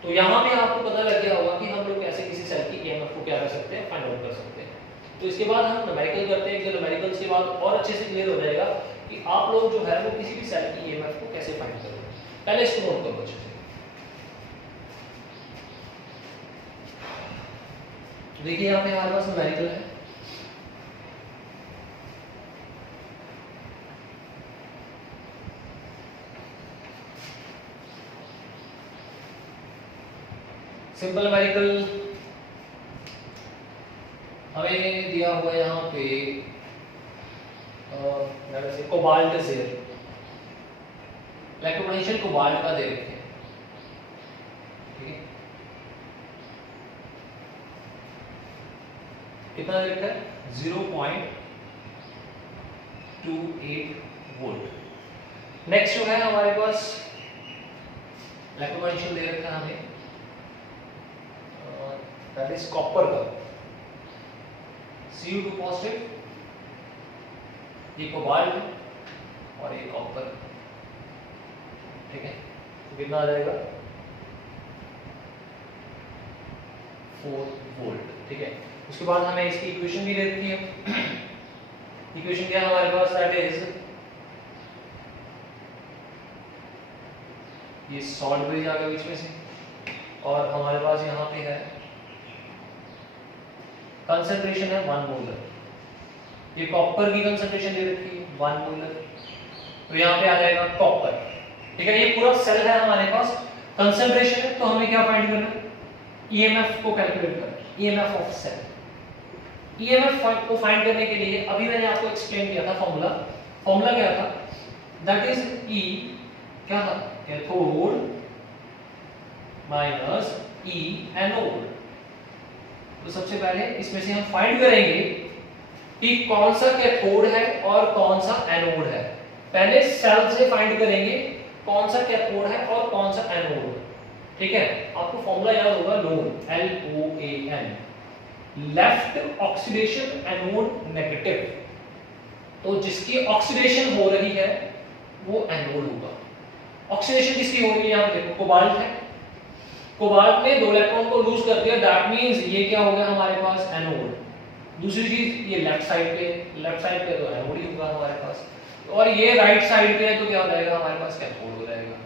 तो यहाँ पे आपको पता लग गया होगा कि हम लोग कैसे किसी सेल की EMF को क्या कर सकते हैं, फाइंड आउट कर सकते हैं। तो इसके बाद हम न्यूमेरिकल करते हैं। जो न्यूमेरिकल्स के बाद और अच्छे से क्लियर हो जाएगा कि आप लोग जो है वो किसी भी सेल की EMF को कैसे फाइंड करोगे। पहले इसको नोट करो अच्छे से। देखिए यहाँ पे हमारे पास न्यूमेरिकल है, सिंपल न्यूमेरिकल हमें दिया हुआ है यहाँ पे कोबाल्ट से इलेक्ट्रोपोटेंशियल कोबाल्ट का दे रखे हैं। ठीक है, कितना दे रखा है 0.28 वोल्ट। नेक्स्ट जो है हमारे पास इलेक्ट्रोपोटेंशियल दे रखा है हमें, दैट इज कॉपर का Cu2 पॉजिटिव, ये कोबाल्ट और ये कॉपर, ठीक है, तो कितना आ जाएगा 4 वोल्ट, ठीक है। उसके बाद हमें इसकी इक्वेशन भी दे रखी है, इक्वेशन क्या है हमारे पास, दैट इज ये सॉल्ट ब्रिज आ गया बीच में से, और हमारे पास यहाँ पे है कंसंट्रेशन है 1 मोलर, ये कॉपर की कंसंट्रेशन दे रखी है 1 मोलर, तो यहाँ पे आ जाएगा कॉपर, ठीक है। ये पूरा सेल है हमारे पास, कंसंट्रेशन है, तो हमें क्या फाइंड करना है, ईएमएफ को कैलकुलेट करना है, ईएमएफ ऑफ सेल। ईएमएफ को फाइंड करने के लिए अभी मैंने आपको एक्सप्लेन किया था फॉर्मूला क्या था, दैट इज ई क्या था, कैथोड माइनस ई एनोड। तो सबसे पहले इसमें से हम फाइंड करेंगे कि कौन सा कैथोड है और कौन सा एनोड है। पहले सेल से फाइंड करेंगे कौन सा कैथोड है और कौन सा एनोड है, ठीक है। आपको फॉर्मूला याद होगा, loan, LOAN, left oxidation anode negative, तो जिसकी ऑक्सीडेशन हो रही है वो एनोड होगा। ऑक्सीडेशन किसकी हो रही है, यहाँ पे देखो कोबाल्ट है, कोबाल्ट ने 2 इलेक्ट्रॉन को लूज कर दिया, दैट मींस ये क्या हो गया हमारे पास एनोड। दूसरी चीज ये लेफ्ट साइड पे तो एनोड ही होगा हमारे पास, और ये राइट साइड पे है तो क्या हो जाएगा हमारे पास, कैथोड हो जाएगा।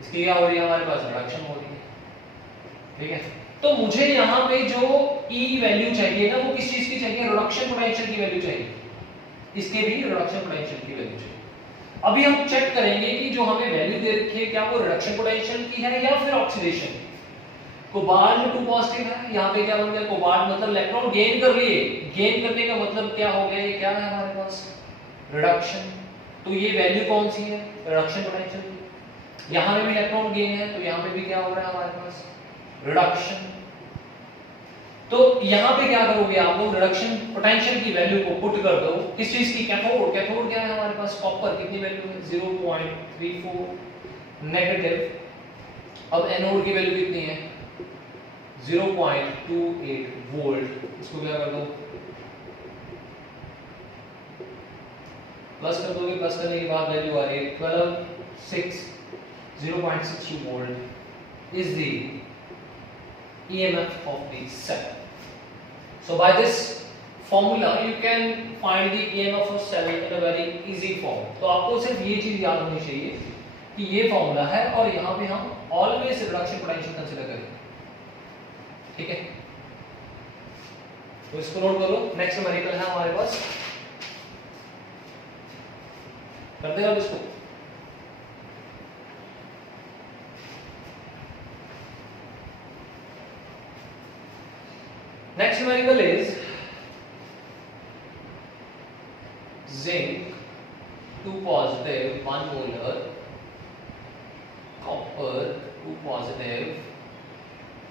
इसकी क्या हो रही है हमारे पास, रिडक्शन हो रही है, ठीक है। तो मुझे यहाँ पे जो E वैल्यू चाहिए ना, वो किस चीज की चाहिए, रिडक्शन पोटेंशियल की वैल्यू चाहिए, इसके भी रिडक्शन पोटेंशियल की वैल्यू चाहिए। अभी हम चेक करेंगे कि जो हमें वैल्यू दे रखी है क्या वो रिडक्शन पोटेंशियल की है या फिर ऑक्सीडेशन। कोबाल्ट 2 पॉजिटिव है, यहाँ पे क्या बन गया, कोबाल्ट मतलब इलेक्ट्रॉन गेन कर लिए, गेन करने का मतलब क्या हो गया, ये क्या है हमारे पास, रिडक्शन। तो ये वैल्यू कौन सी है, रिडक्शन पोटेंशियल की। यहाँ पे भी इलेक्ट्रॉन गेन है, तो यहाँ पे भी क्या हो रहा है हमारे पास, रिडक्शन। तो यहाँ पे क्या करोगे आप लोग, रिडक्शन पोटेंशियल की वैल्यू को पुट कर दो किस चीज की, कैथोड। कैथोड क्या है हमारे पास, कॉपर, कितनी वैल्यू है 0.34 नेगेटिव। अब एनोड की वैल्यू कितनी है 0.28 वोल्ट, इसको क्या कर दो, प्लस कर दोगे, प्लस करने के बाद वैल्यू आ रही है 0.62 volt is the EMF of the cell. So by this formula you can find the EMF of cell in a very easy form. तो आपको सिर्फ ये चीज याद होनी चाहिए कि ये फॉर्मूला है और यहाँ पे हम ऑलवेज रिडक्शन पोटेंशियल कंसीडर करेंगे, ठीक है। तो इसको नोट करो। नेक्स्ट न्यूमेरिकल है हमारे पास, करते हैं अब इसको। Next numerical is zinc 2 positive 1 molar, copper 2 positive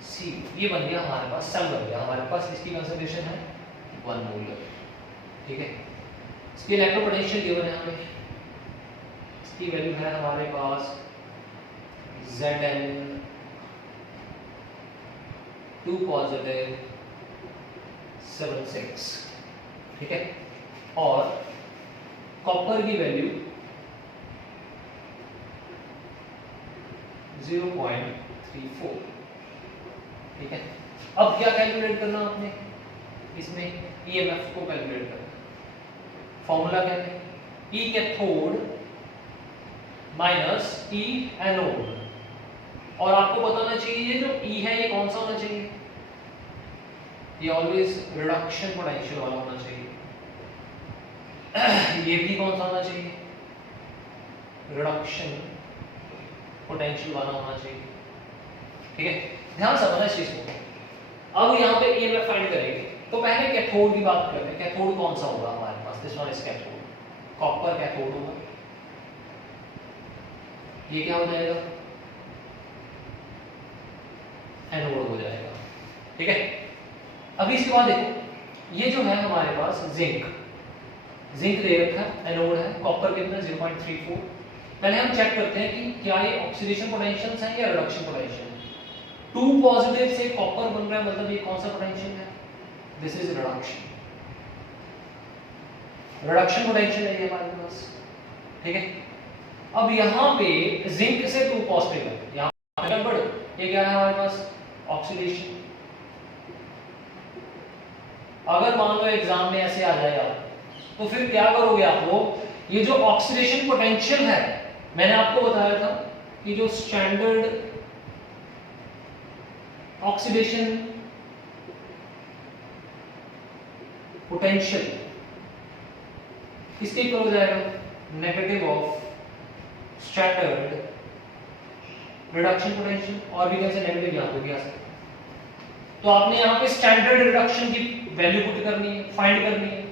C। ये बन गया हमारे पास, सेल बन गया हमारे पास, इसकी कंसंट्रेशन है 1 मोलर, ठीक है। इसकी इलेक्ट्रोपोटेंशियल गिवन है हमें, इसकी वैल्यू है हमारे पास Zn 2 positive 76, ठीक है। और कॉपर की वैल्यू 0.34, ठीक है। अब क्या कैलकुलेट करना आपने, इसमें ईएमएफ को कैलकुलेट करना। फॉर्मूला क्या है, ई कैथोड माइनस ई एनोड, और आपको बताना चाहिए जो ई है ये कौन सा होना चाहिए, ये ऑलवेज रिडक्शन पोटेंशियल वाला होना चाहिए। ये भी कौन सा होना चाहिए, रिडक्शन पोटेंशियल वाला होना चाहिए, ठीक है। ध्यान से समझना इस चीज को। अब यहाँ पे ईएमएफ फाइंड करेंगे, तो पहले कैथोड की बात करते हैं। कैथोड कौन सा होगा हमारे पास, this one is cathode, copper cathode होगा। ये क्या हो जाएगा एनोड हो जाएगा। ठीक है, अभी इसके बाद देखो ये जो है हमारे पास जिंक दे रखा है, एनोड है, कॉपर कितना 0.34। पहले हम चेक करते हैं कि क्या ये ऑक्सीडेशन पोटेंशियल्स हैं या रिडक्शन पोटेंशियल है। 2 पॉजिटिव से कॉपर बन रहा है, मतलब ये कौन सा पोटेंशियल है, दिस इज रिडक्शन पोटेंशियल है ये हमारे पास। ठीक है, अब यहाँ पे जिंक से 2 पॉजिटिव है, यहाँ पे गड़बड़, ये क्या है हमारे पास ऑक्सीडेशन। अगर मान लो एग्जाम में ऐसे आ जाएगा तो फिर क्या करोगे आप लोग, ये जो ऑक्सीडेशन पोटेंशियल है, मैंने आपको बताया था कि जो स्टैंडर्ड ऑक्सीडेशन पोटेंशियल किसके इक्वल हो जाएगा, negative of standard reduction potential, और भी कैसे नेगेटिव यहां पे भी आ सकता है। तो आपने यहां पे स्टैंडर्ड रिडक्शन की वैल्यू पुट करनी है, फाइंड करनी है।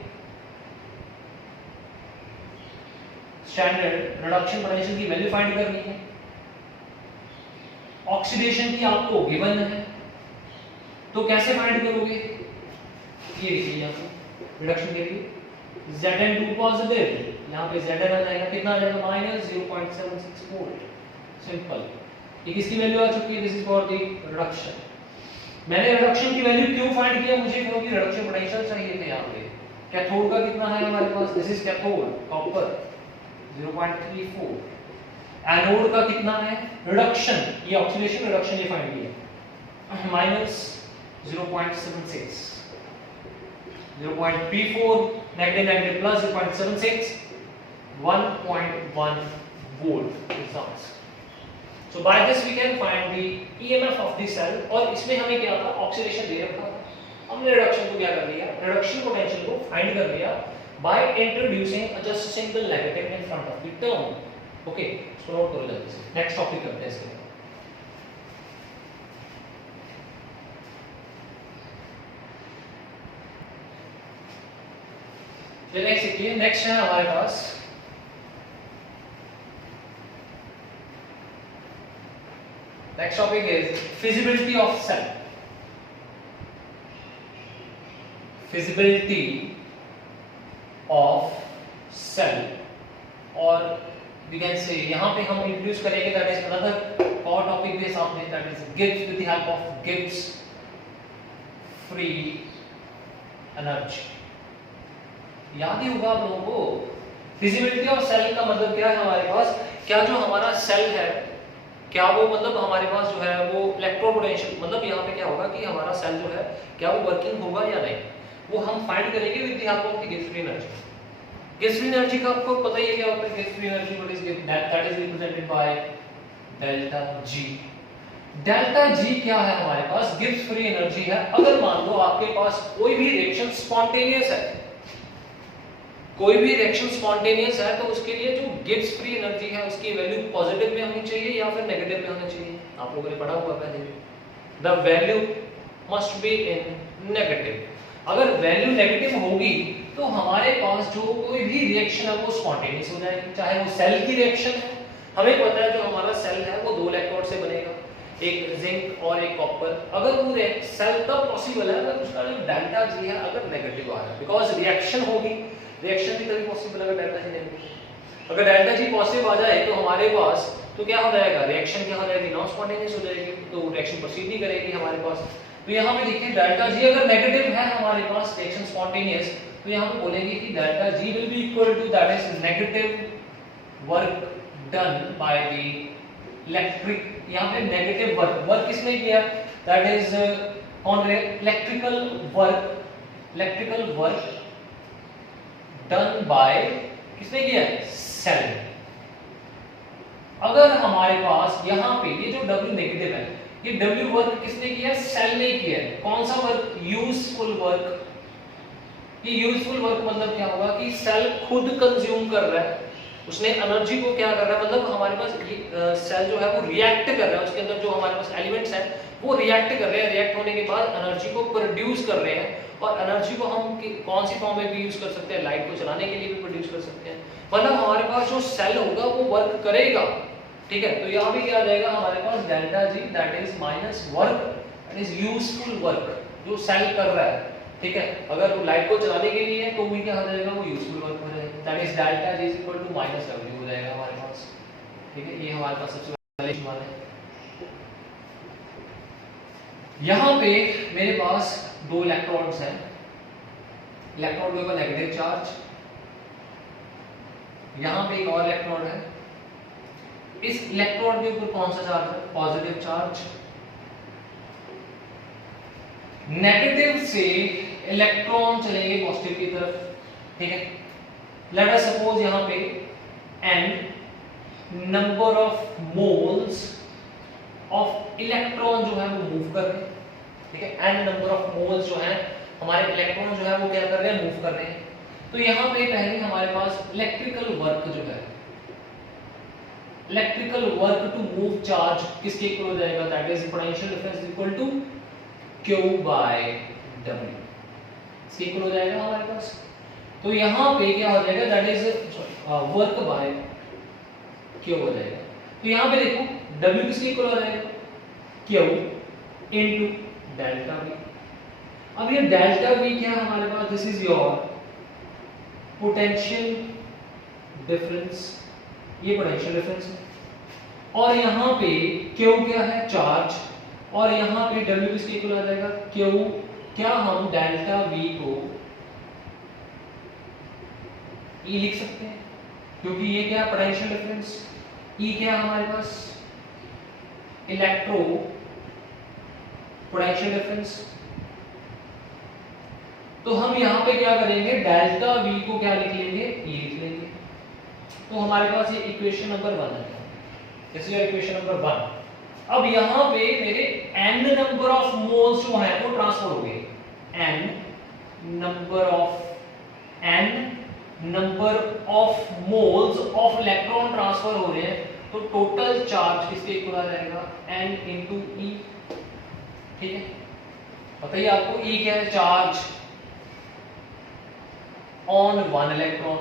स्टैंडर्ड रिडक्शन पोटेंशियल की वैल्यू फाइंड करनी है, ऑक्सीडेशन की आपको गिवन है, तो कैसे फाइंड करोगे, ये देखिए यहां पे रिडक्शन के लिए Zn2 पॉजिटिव, यहां पे Zn आ जाएगा, कितना आ जाएगा -0.76 वोल्ट, सिंपल। ये किसकी वैल्यू आ चुकी है, this is for the reduction. मैंने रिडक्शन की वैल्यू क्यों फाइंड किया, मुझे क्योंकि रिडक्शन पोटेंशियल चाहिए थे यहां पे। कैथोड का कितना है हमारे पास, this is cathode copper 0.34, anode का कितना है रिडक्शन, ये ऑक्सीडेशन रिडक्शन ये फाइंड किया -0.76, 0.34 negative negative plus 0.76, 1.1 volt is answer. So by this we can find the EMF of the cell, और इसमें हमें क्या था, ऑक्सीडेशन दे रखा था, हमने रिडक्शन को क्या कर लिया, रिडक्शन पोटेंशियल को फाइंड कर लिया by introducing just a single negative in front of the term। Okay, इसको नोट करो जल्दी से, नेक्स्ट टॉपिक करते हैं इसके। नेक्स्ट देखिए, नेक्स्ट है हमारे पास next topic is feasibility of cell। feasibility of cell, और we can say यहाँ पे हम introduce करेंगे that is another और topic भी सामने, that is Gibbs with the help of Gibbs free energy। याद ही होगा आप लोगों को, feasibility of cell का मतलब क्या है हमारे पास, क्या जो हमारा सेल है क्या वो मतलब हमारे पास जो है वो इलेक्ट्रो पोटेंशियल, मतलब यहाँ पे क्या होगा कि हमारा सेल जो है क्या वो वर्किंग होगा या नहीं, वो हम फाइंड करेंगे with the help of the Gibbs free energy. Gibbs free energy का आपको पता ही है क्या होता है, Gibbs free energy what is that is represented by delta G. Delta G क्या है हमारे पास, गिब्स फ्री एनर्जी है। अगर मान लो आपके पास कोई भी रिएक्शन स्पॉन्टेनियस है, कोई भी रिएक्शन स्पॉन्टेनियस है, तो उसके लिए जो गिब्स फ्री एनर्जी है उसकी वैल्यू पॉजिटिव में होनी चाहिए या फिर नेगेटिव में होनी चाहिए, आप लोगों ने पढ़ा हुआ पहले भी, the value must be in negative. अगर वैल्यू नेगेटिव होगी तो हमारे पास जो कोई भी रिएक्शन है वो स्पॉन्टेनियस हो जाएगी, चाहे वो सेल की रिएक्शन है। हमें पता है जो हमारा सेल है वो 2 इलेक्ट्रोड से बनेगा, एक जिंक और एक कॉपर। अगर वो सेल तब पॉसिबल है अगर उसका जो डेल्टा जी है अगर नेगेटिव आ रहा है, बिकॉज रिएक्शन होगी, रिएक्शन भी तभी पॉसिबल अगर डेल्टा जी नेगेटिव। अगर डेल्टा जी पॉजिटिव आ जाए तो हमारे पास तो क्या हो जाएगा, रिएक्शन क्या हो जाएगी, नॉन स्पॉन्टेनियस हो जाएगी, तो रिएक्शन प्रोसीड नहीं करेगी हमारे पास। तो यहाँ पे देखिए डेल्टा जी अगर नेगेटिव है हमारे पास रिएक्शन स्पॉन्टेनियस, तो यहाँ पे बोलेंगे कि delta G will be equal to that is negative work done by the electric, यहाँ पे नेगेटिव वर्क किसने किया, that is on electrical work done by, किसने किया, सेल। अगर हमारे पास यहाँ पे ये जो W नेगेटिव है, ये W वर्क किसने किया, सेल ने किया। कौन सा वर्क, यूजफुल वर्क। ये यूजफुल वर्क मतलब क्या होगा कि सेल खुद कंज्यूम कर रहा है, उसने एनर्जी को क्या कर रहा है, मतलब हमारे पास सेल जो है वो रिएक्ट कर रहा है, उसके अंदर जो हमारे पास एलिमेंट्स हैं वो रिएक्ट कर रहे हैं, रिएक्ट होने के बाद एनर्जी को प्रोड्यूस कर रहे हैं, और एनर्जी को हम कौन सी फॉर्म में भी यूज कर सकते हैं, लाइट को चलाने के लिए भी प्रोड्यूस कर सकते हैं। मतलब हमारे पास जो सेल होगा वो वर्क करेगा, ठीक है। तो यहाँ भी क्या आ जाएगा हमारे पास delta G that is minus work that is useful work, जो सेल कर रहा है, ठीक है। अगर वो लाइट को चलाने के लिए है तो वो क्या हो जाएगा, वो यूजफुल वर्क हो जाएगा, that is delta G is equal to minus W हो जाएगा हमारे पास, ठीक है। ये हमारे पास सबसे पहले सवाल है। यहाँ पे मेरे पास दो इलेक्ट्रॉन्स हैं, इलेक्ट्रॉन के ऊपर नेगेटिव चार्ज, यहाँ पे एक और इलेक्ट्रॉन है, इस इलेक्ट्रॉन के ऊपर कौन सा चार्ज है, पॉजिटिव चार्ज। नेगेटिव से इलेक्ट्रॉन चलेंगे पॉजिटिव की तरफ, ठीक है। लेट अस सपोज यहाँ पे n number of moles of electron जो है वो मूव कर रहे हैं, ठीक है। n नंबर ऑफ मोल्स जो है हमारे इलेक्ट्रॉन जो है वो क्या कर रहे हैं, मूव कर रहे हैं। तो यहाँ पे पहले हमारे पास इलेक्ट्रिकल वर्क जो है, electrical work to move charge किसके इक्वल हो जाएगा, that is potential difference equal to Q by W, इसके इक्वल हो जाएगा हमारे पास। तो यहाँ पे क्या हो जाएगा, that is work by Q हो जाएगा। तो यहाँ पे देखो W किसके इक्वल हो जाएगा, Q इनटू डेल्टा V। अब ये डेल्टा V क्या है हमारे पास, this is your potential difference, ये पोटेंशियल डिफरेंस है। और यहाँ पे Q क्या है, चार्ज, और यहाँ पे W किसके इक्वल आ जाएगा, Q। क्या हम डेल्टा V को E लिख सकते हैं, क्योंकि ये क्या है पोटेंशियल डिफरेंस, E क्या है हमारे पास, इलेक्ट्रो पोटेंशियल डिफरेंस। तो हम यहाँ पे क्या करेंगे, डेल्टा V को क्या लिख लेंगे, E लिख लेंगे। तो हमारे पास ये इक्वेशन नंबर 1 है, दिस इज इक्वेशन नंबर 1। अब यहाँ पे मेरे n नंबर ऑफ मोल्स जो है वो ट्रांसफर हो गए, n number of moles of electron transfer हो रहे हैं। तो टोटल चार्ज किसके इक्वल आ जाएगा, n इंटू ई, ठीक है। बताइए आपको E क्या है, चार्ज ऑन वन इलेक्ट्रॉन,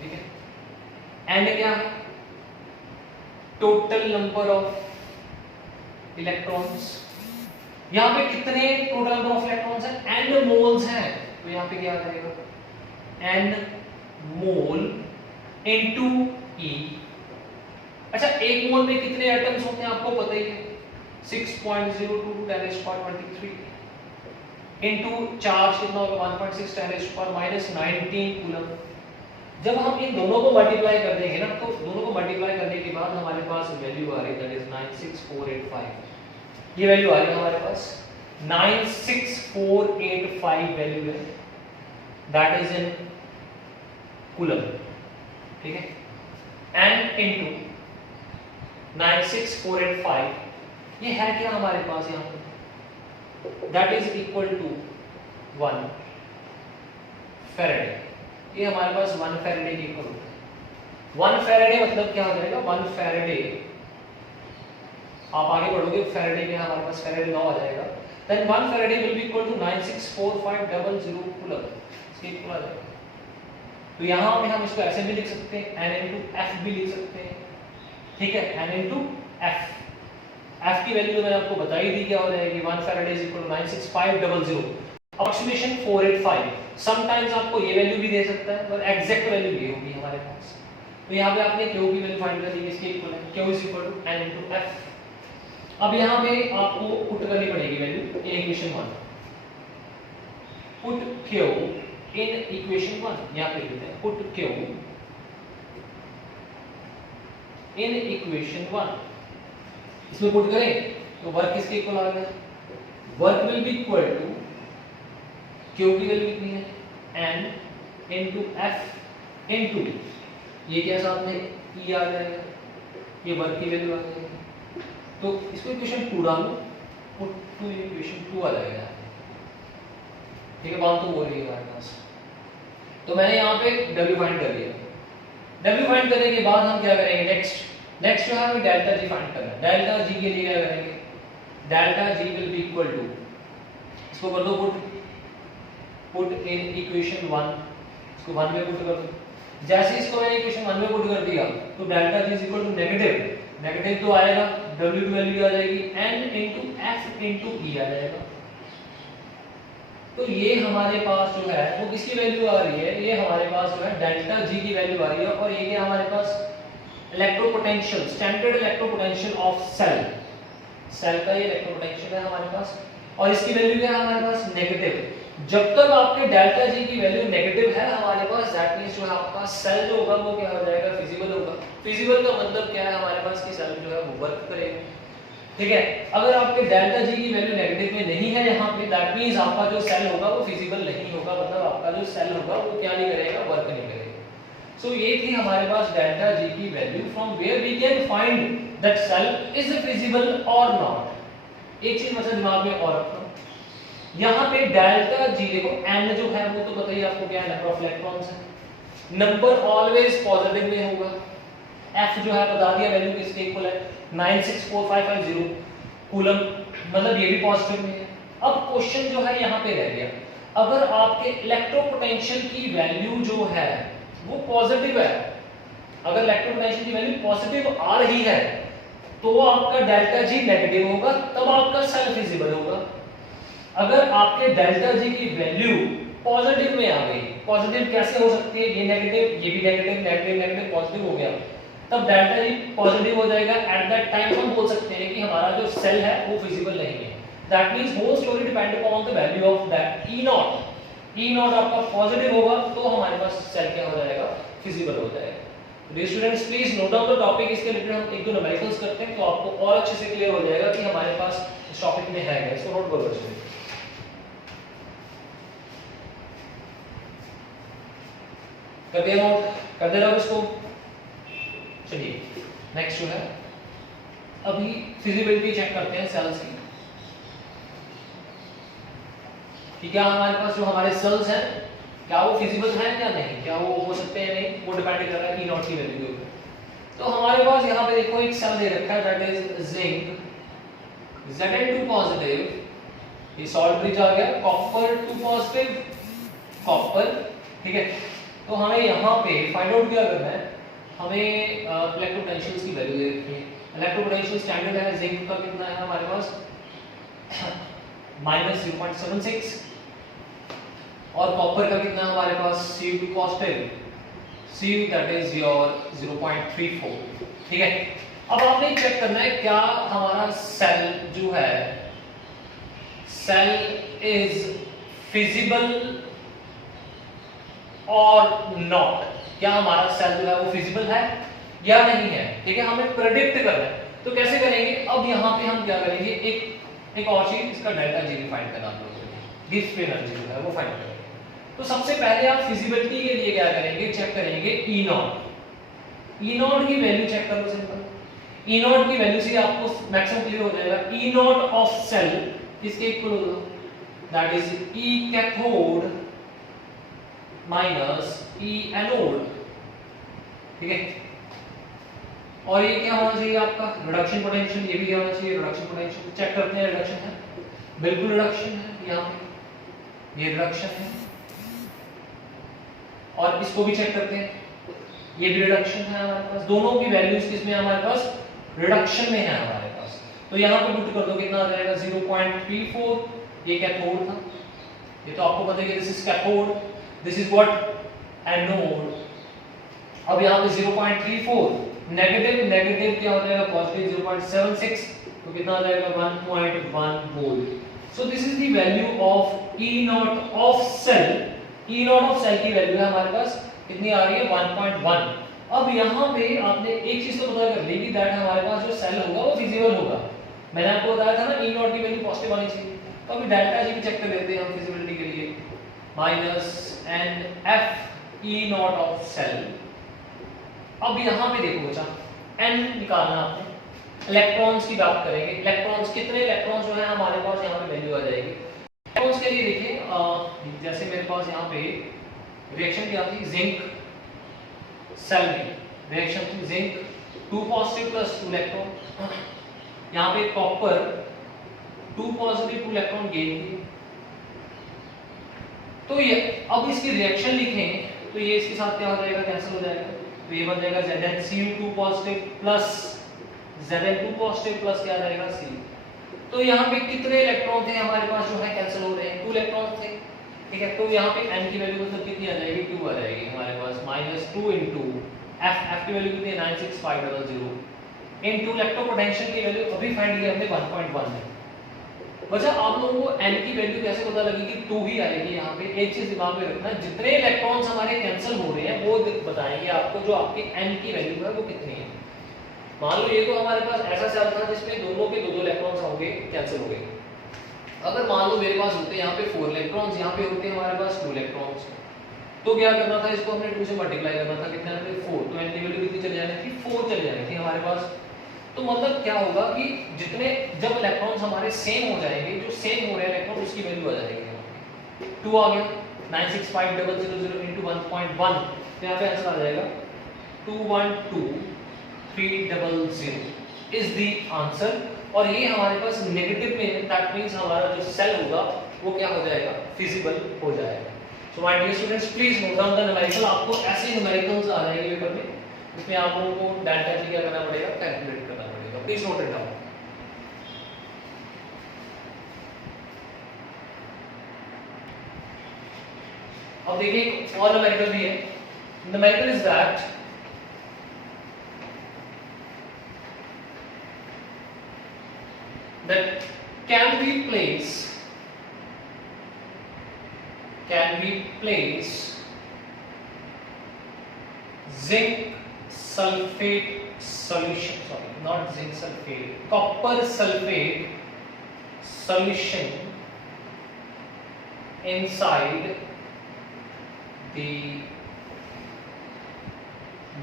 ठीक है। n क्या है, टोटल नंबर ऑफ इलेक्ट्रॉन्स। यहां पे कितने टोटल नंबर ऑफ इलेक्ट्रॉन्स हैं, n मोल्स हैं, तो यहां पे क्या आ जाएगा, n मोल इनटू E। अच्छा, एक मोल में कितने एटम्स होते हैं आपको पता ही है, 6.02 10⁻23 इनटू चार्ज कितना होगा 1.6 10⁻⁻19 कूलम। जब हम इन दोनों को मल्टीप्लाई कर देंगे ना, तो दोनों को मल्टीप्लाई करने के बाद हमारे पास वैल्यू आ रही है, दैट इज 96485। ये वैल्यू आ रही है हमारे पास 96485 वैल्यू है, दैट इज इन कूलम, ठीक है। n इनटू 96485 ये है क्या हमारे पास यहाँ पे, that is equal to 1 Faraday. ये हमारे पास 1 फैराडे के इक्वल होता है। 1 फैराडे मतलब क्या हो जाएगा, 1 फैराडे, आप आगे बढ़ोगे फैराडे में हमारे पास फैराडे लॉ आ जाएगा, then 1 Faraday will be equal to 96450 coulomb, इसके इक्वल आ जाएगा। तो यहाँ पे हम इसको ऐसे भी लिख सकते हैं, n इनटू f भी लिख सकते हैं, ठीक है, n इनटू f। f की वैल्यू तो मैंने आपको बता ही दी, क्या हो जाएगी, 1 Faraday is equal to 96500, approximation 485। Sometimes आपको ये वैल्यू भी दे सकता है, पर एग्जैक्ट वैल्यू ये होगी हमारे पास। तो यहाँ पे आपने Q की वैल्यू फाइंड करनी है, इसके इक्वल है, Q is equal to n into f। अब यहाँ पे आपको पुट करनी पड़ेगी value in equation 1, put Q in equation 1, यहाँ पे लिखते हैं पुट Q इन इक्वेशन 1। इसमें पुट करें तो वर्क किसके इक्वल आ गया, work will be equal to Q की वैल्यू कितनी है, n इनटू f इनटू ये क्या साथ में E आ जाएगा, ये वर्क की वैल्यू आ जाएगी। तो इसको इक्वेशन 2 डालो, पुट टू इक्वेशन 2 आ जाएगा, ठीक है। बात तो हो रही है हमारे पास। तो मैंने यहाँ पे W फाइंड कर लिया। W फाइंड करने के बाद हम क्या करेंगे, नेक्स्ट जो है हमें डेल्टा G फाइंड करना है। डेल्टा G के लिए क्या करेंगे, delta G will be equal to, इसको कर दो पुट इन इक्वेशन 1, इसको 1 में पुट कर दो। जैसे इसको मैंने इक्वेशन 1 में पुट कर दिया तो delta G is equal to negative तो आएगा W की वैल्यू आ जाएगी N into F into E आ जाएगा। तो ये हमारे पास जो है वो किसकी वैल्यू आ रही है, ये हमारे पास जो है डेल्टा G की वैल्यू आ रही है। और ये क्या हमारे पास electropotential, standard electropotential of cell, cell का ये इलेक्ट्रोपोटेंशियल है हमारे पास। और इसकी वैल्यू क्या है हमारे पास नेगेटिव। जब तक आपके डेल्टा G की वैल्यू नेगेटिव है हमारे पास, दैट मींस जो है आपका सेल जो होगा वो क्या हो जाएगा, फिजिबल होगा। फिजिबल का मतलब क्या है हमारे पास कि सेल जो है वो वर्क करेगा, ठीक है। अगर आपके डेल्टा G की वैल्यू नेगेटिव में नहीं है यहाँ पे, दैट मींस आपका जो सेल होगा वो फिजिबल नहीं होगा, मतलब आपका जो सेल होगा वो क्या नहीं करेगा, वर्क नहीं करेगा। सो ये थी हमारे पास डेल्टा G की value, from where we can find that cell is feasible और नॉट। एक चीज मतलब दिमाग में और रखना, यहाँ पे डेल्टा G देखो n जो है वो तो बताइए आपको क्या है, नंबर ऑफ इलेक्ट्रॉन्स है, नंबर ऑलवेज पॉजिटिव में होगा। F जो है बता दिया वैल्यू किसके इक्वल है 964550 कूलम, मतलब ये भी पॉजिटिव में है। अब क्वेश्चन जो है यहाँ पे रह गया, अगर आपके इलेक्ट्रोपोटेंशियल की वैल्यू जो है वो पॉजिटिव है, अगर इलेक्ट्रोपोटेंशियल की वैल्यू पॉजिटिव आ रही है तो आपका डेल्टा G नेगेटिव होगा, तब आपका सेल फिजिबल होगा। अगर आपके डेल्टा G की वैल्यू पॉजिटिव में आ गई, पॉजिटिव कैसे हो सकती है, ये नेगेटिव, ये भी नेगेटिव, नेगेटिव नेगेटिव पॉजिटिव हो गया, तब डेल्टा G पॉजिटिव हो जाएगा। एट दैट टाइम हम बोल सकते हैं कि हमारा जो सेल है वो फिजिबल नहीं है। That means whole story depend upon the value of that E nought. E nought आपका पॉजिटिव होगा तो हमारे पास सेल क्या हो जाएगा, फिजिबल हो जाएगा। Dear students please note down the topic, इसके रिलेटेड हम एक दो न्यूमेरिकल्स करते हैं तो आपको और अच्छे से क्लियर हो जाएगा कि हमारे पास इस टॉपिक में है क्या। इसको नोट करो बच्चों, कर दिया नोट, कर दे रहा इसको। चलिए नेक्स्ट जो है अभी फिजिबिलिटी चेक करते हैं सेल्स की, कि क्या हमारे पास जो हमारे सेल्स हैं क्या वो फिजिबल हैं या नहीं, क्या वो हो सकते हैं नहीं, वो डिपेंड कर रहा है E नॉट की वैल्यू के ऊपर। तो हमारे पास यहाँ पे देखो एक सेल दे रखा है that is zinc Zn2 positive, ये सॉल्ट ब्रिज आ गया, कॉपर 2 पॉजिटिव, कॉपर, ठीक है। तो हमें यहाँ पे फाइंड आउट क्या करना है, हमें इलेक्ट्रोपोटेंशियल्स की वैल्यू दे रखी है। इलेक्ट्रोपोटेंशियल स्टैंडर्ड है, जिंक का कितना है हमारे पास -0.76 और कॉपर का कितना है हमारे पास Cu2 positive, Cu that is your 0.34, ठीक है। अब आपने चेक करना है क्या हमारा सेल जो है, सेल इज फिजिबल और नॉट, क्या हमारा सेल जो है वो फिजिबल है या नहीं है, ठीक है। हमें प्रेडिक्ट करना है, तो कैसे करेंगे, अब यहाँ पे हम क्या करेंगे, एक और चीज, इसका डेल्टा G फाइंड करना आप लोगों को, गिब्स फ्री एनर्जी जो है वो फाइंड करेंगे। तो सबसे पहले आप फिजिबिलिटी के लिए क्या करेंगे, चेक करेंगे E नॉट। E नॉट की वैल्यू चेक करो सिंपल, E नॉट की वैल्यू से आपको मैक्सिमम क्लियर हो जाएगा। E नॉट ऑफ सेल इसके इक्वल होगा, that is E cathode minus E anode, ठीक है। और ये क्या होना चाहिए आपका रिडक्शन पोटेंशियल, ये भी क्या होना चाहिए रिडक्शन पोटेंशियल। चेक करते हैं रिडक्शन है, बिल्कुल रिडक्शन है, यहाँ पे ये रिडक्शन है। और इसको भी चेक करते हैं, ये भी रिडक्शन है हमारे पास, दोनों की वैल्यूज किसमें हमारे पास रिडक्शन में है हमारे पास। तो यहाँ पे पुट कर दो, कितना आ जाएगा 0.34, ये कैथोड था, ये तो आपको पता है कि this is cathode, this is what anode. अब यहाँ पे 0.34 नेगेटिव, नेगेटिव क्या हो जाएगा पॉजिटिव 0.76, तो कितना आ जाएगा 1.1 volt. So this is the value of E nought of cell. E nought of cell की वैल्यू है हमारे पास कितनी आ रही है 1.1। अब यहाँ पे आपने एक चीज तो पता कर ली कि दैट हमारे पास जो सेल होगा वो फिजिबल होगा। मैंने आपको बताया था ना E नॉट की वैल्यू पॉजिटिव आनी चाहिए। तो अभी डेल्टा G भी चेक कर लेते हैं हम फिजिबिलिटी के लिए, -NF E nought of cell. अब यहाँ पे देखो बच्चा n निकालना आपने, इलेक्ट्रॉन्स की बात करेंगे। इलेक्ट्रॉन्स कितने इलेक्ट्रॉन्स जो है हमारे पास यहाँ पे वैल्यू आ जाएगी। इलेक्ट्रॉन्स के लिए देखिए जैसे मेरे पास यहाँ पे रिएक्शन क्या थी, जिंक सेल में रिएक्शन थी जिंक 2 पॉजिटिव प्लस 2 इलेक्ट्रॉन, यहाँ पे कॉपर 2 पॉजिटिव 2 इलेक्ट्रॉन गेन की। तो ये अब इसकी रिएक्शन लिखें तो ये इसके साथ क्या हो जाएगा, कैंसिल हो जाएगा। तो ये बन जाएगा ZnCu2 positive plus Zn2 positive plus क्या रहेगा C। तो यहाँ पे कितने इलेक्ट्रॉन थे हमारे पास जो है कैंसिल हो रहे हैं, 2 इलेक्ट्रॉन थे, ठीक है। तो यहाँ पे n की वैल्यू मतलब कितनी आ जाएगी, 2 आ जाएगी हमारे पास, -2 इनटू f की वैल्यू कितनी है 96500 इनटू इलेक्ट्रोपोटेंशियल की वैल्यू अभी फाइंड किया हमने 1.1 है। बचा आप लोगों को n की वैल्यू कैसे पता लगी कि 2 ही आएगी। यहाँ पे एक चीज दिमाग में रखना, जितने इलेक्ट्रॉन्स हमारे कैंसिल हो रहे हैं वो बताएंगे आपको जो आपकी n की वैल्यू है वो कितनी है। मान लो ये तो हमारे पास ऐसा सेल था जिसमें दोनों के दो इलेक्ट्रॉन्स होंगे कैंसिल हो गए। अगर मान लो मेरे पास होते यहाँ पे 4 इलेक्ट्रॉन्स, यहाँ पे होते हमारे पास 2 इलेक्ट्रॉन्स, तो क्या करना था, इसको हमने 2 से मल्टीप्लाई करना था, कितना है 4, तो n की वैल्यू कितनी चली जानी थी, 4 चली जानी थी हमारे पास। तो मतलब क्या होगा कि जितने जब इलेक्ट्रॉन्स हमारे सेम हो जाएंगे, जो सेम हो रहे हैं इलेक्ट्रॉन उसकी वैल्यू आ जाएगी 2 आ गया 96500 into 1.1, तो यहाँ पे आंसर आ जाएगा 212300 इज द आंसर। और ये हमारे पास नेगेटिव में, दैट मींस हमारा जो सेल होगा वो क्या हो जाएगा, फिजिबल हो जाएगा। So my dear students please note down the numerical. आपको ऐसे न्यूमेरिकल्स आ जाएंगे पेपर में, इसमें आप लोगों को डाटा क्या करना पड़ेगा, कैलकुलेट करना पड़ेगा। Please note it down. अब देखिए एक और न्यूमेरिकल भी है। Numerical is that that can we place zinc sulfate solution, sorry not zinc sulfate, copper sulfate solution inside the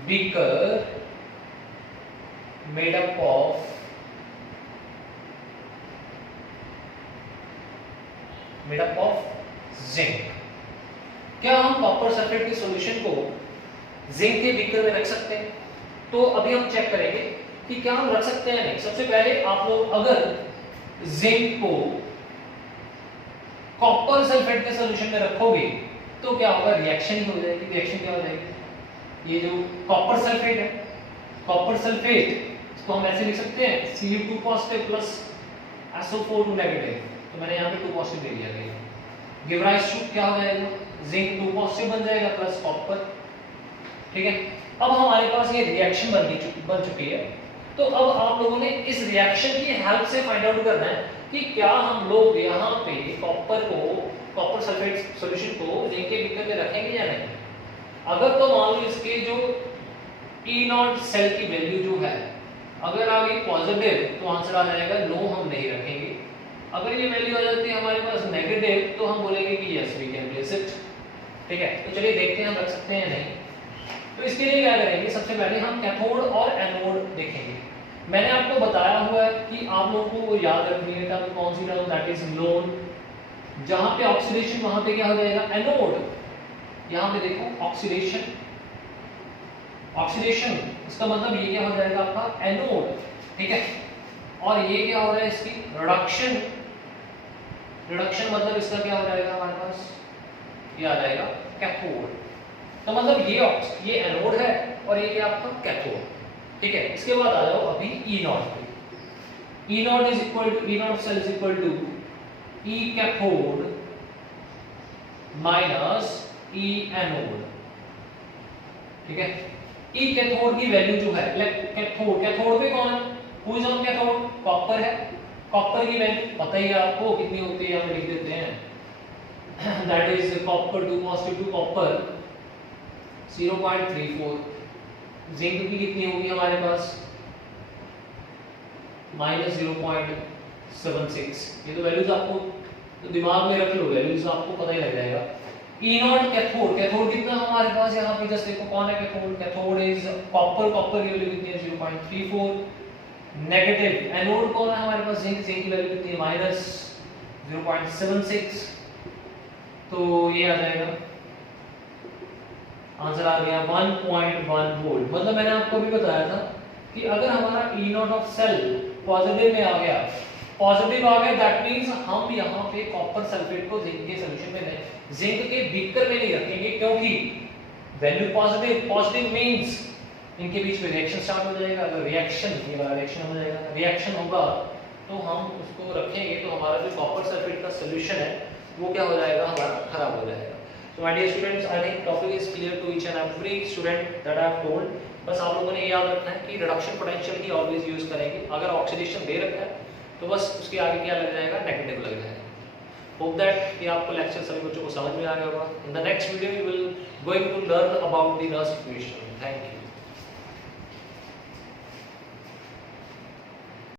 beaker made up of zinc. क्या हम कॉपर सल्फेट के solution को जिंक के बीकर में रख सकते हैं? तो अभी हम चेक करेंगे कि क्या हम रख सकते हैं नहीं। सबसे पहले आप लोग अगर जिंक को कॉपर सल्फेट के सॉल्यूशन में रखोगे तो क्या होगा, रिएक्शन ही हो जाएगी। रिएक्शन क्या हो जाएगी, ये जो कॉपर सल्फेट है, कॉपर सल्फेट इसको हम ऐसे लिख सकते हैं Cu2 positive plus SO4 negative, तो मैंने यहाँ पे 2 पॉजिटिव ले लिया गया। गिव राइज टू क्या हो जाएगा, जिंक 2 पॉजिटिव बन जाएगा प्लस कॉपर, ठीक है। अब हमारे पास ये रिएक्शन बन चुकी है। तो अब आप लोगों ने इस रिएक्शन की हेल्प से फाइंड आउट करना है कि क्या हम लोग यहाँ पे कॉपर सल्फेट सॉल्यूशन को जिंक के बीकर में रखेंगे या नहीं। अगर तो मान लो इसके जो E0 सेल की वैल्यू जो है अगर आ गई पॉजिटिव तो आंसर आ जाएगा नो, हम नहीं रखेंगे। अगर ये वैल्यू आ जाती है हमारे पास नेगेटिव तो हम बोलेंगे कि yes we can place it, ठीक है। तो चलिए देखते हैं हम रख सकते हैं या नहीं। तो इसके लिए क्या करेंगे, सबसे पहले हम कैथोड और एनोड देखेंगे। मैंने आपको बताया हुआ है कि आप लोगों को याद रखनी है टर्म, कौन सी टर्म, दैट इज लोन। जहां पे ऑक्सीडेशन वहां पे क्या हो जाएगा, एनोड। यहां पे देखो ऑक्सीडेशन, ऑक्सीडेशन इसका मतलब ये क्या हो जाएगा आपका एनोड, ठीक है। और ये क्या हो रहा है इसकी रिडक्शन, रिडक्शन मतलब इसका क्या हो जाएगा हमारे पास, ये आ जाएगा कैथोड। तो मतलब ये एनोड है और ये क्या आपका कैथोड, ठीक है। इसके बाद आ जाओ अभी E0 पे। E0 is equal to E0 cell is equal to E cathode minus E anode, ठीक है। E कैथोड की वैल्यू जो है, कैथोड पे कौन है, who is on cathode, copper है। कॉपर की वैल्यू पता ही है आपको कितनी होती है, हम लिख देते हैं that is copper 2 positive to copper 0.34। Zinc की कितनी होगी हमारे पास -0.76। ये तो वैल्यूज आपको तो दिमाग में रख लो, वैल्यूज आपको पता ही लग जाएगा। E0 कैथोड, कैथोड कितना हमारे पास यहाँ पे जस्ट देखो कौन है cathode, cathode is copper, copper की वैल्यू कितनी है 0.34। नेगेटिव एनोड कौन है हमारे पास, जिंक, जिंक की वैल्यू कितनी है -0.76। तो ये आ जाएगा, आंसर आ गया 1.1 वोल्ट। मतलब मैंने आपको भी बताया था कि अगर हमारा E0 ऑफ सेल पॉजिटिव में आ गया, पॉजिटिव आ गया दैट मींस हम यहाँ पे कॉपर सल्फेट को जिंक के सॉल्यूशन में नहीं, जिंक के बीकर में नहीं रखेंगे, क्योंकि वैल्यू पॉजिटिव, पॉजिटिव मींस इनके बीच में रिएक्शन स्टार्ट हो जाएगा। अगर रिएक्शन, ये वाला रिएक्शन हो जाएगा, रिएक्शन होगा तो हम उसको रखेंगे तो हमारा जो कॉपर सल्फेट का सोल्यूशन है वो क्या हो जाएगा, हमारा खराब हो जाएगा। So my dear students, I think topic is clear to each and every student that I have told. बस आप लोगों ने ये याद रखना है कि रिडक्शन पोटेंशियल ही ऑलवेज यूज करेंगे। अगर ऑक्सीडेशन दे रखा है तो बस उसके आगे क्या लग जाएगा, नेगेटिव लग जाएगा। होप दैट कि आपको लेक्चर सभी बच्चों को समझ में आ गया होगा। In the next video we will going to learn about the Nernst equation. Thank you.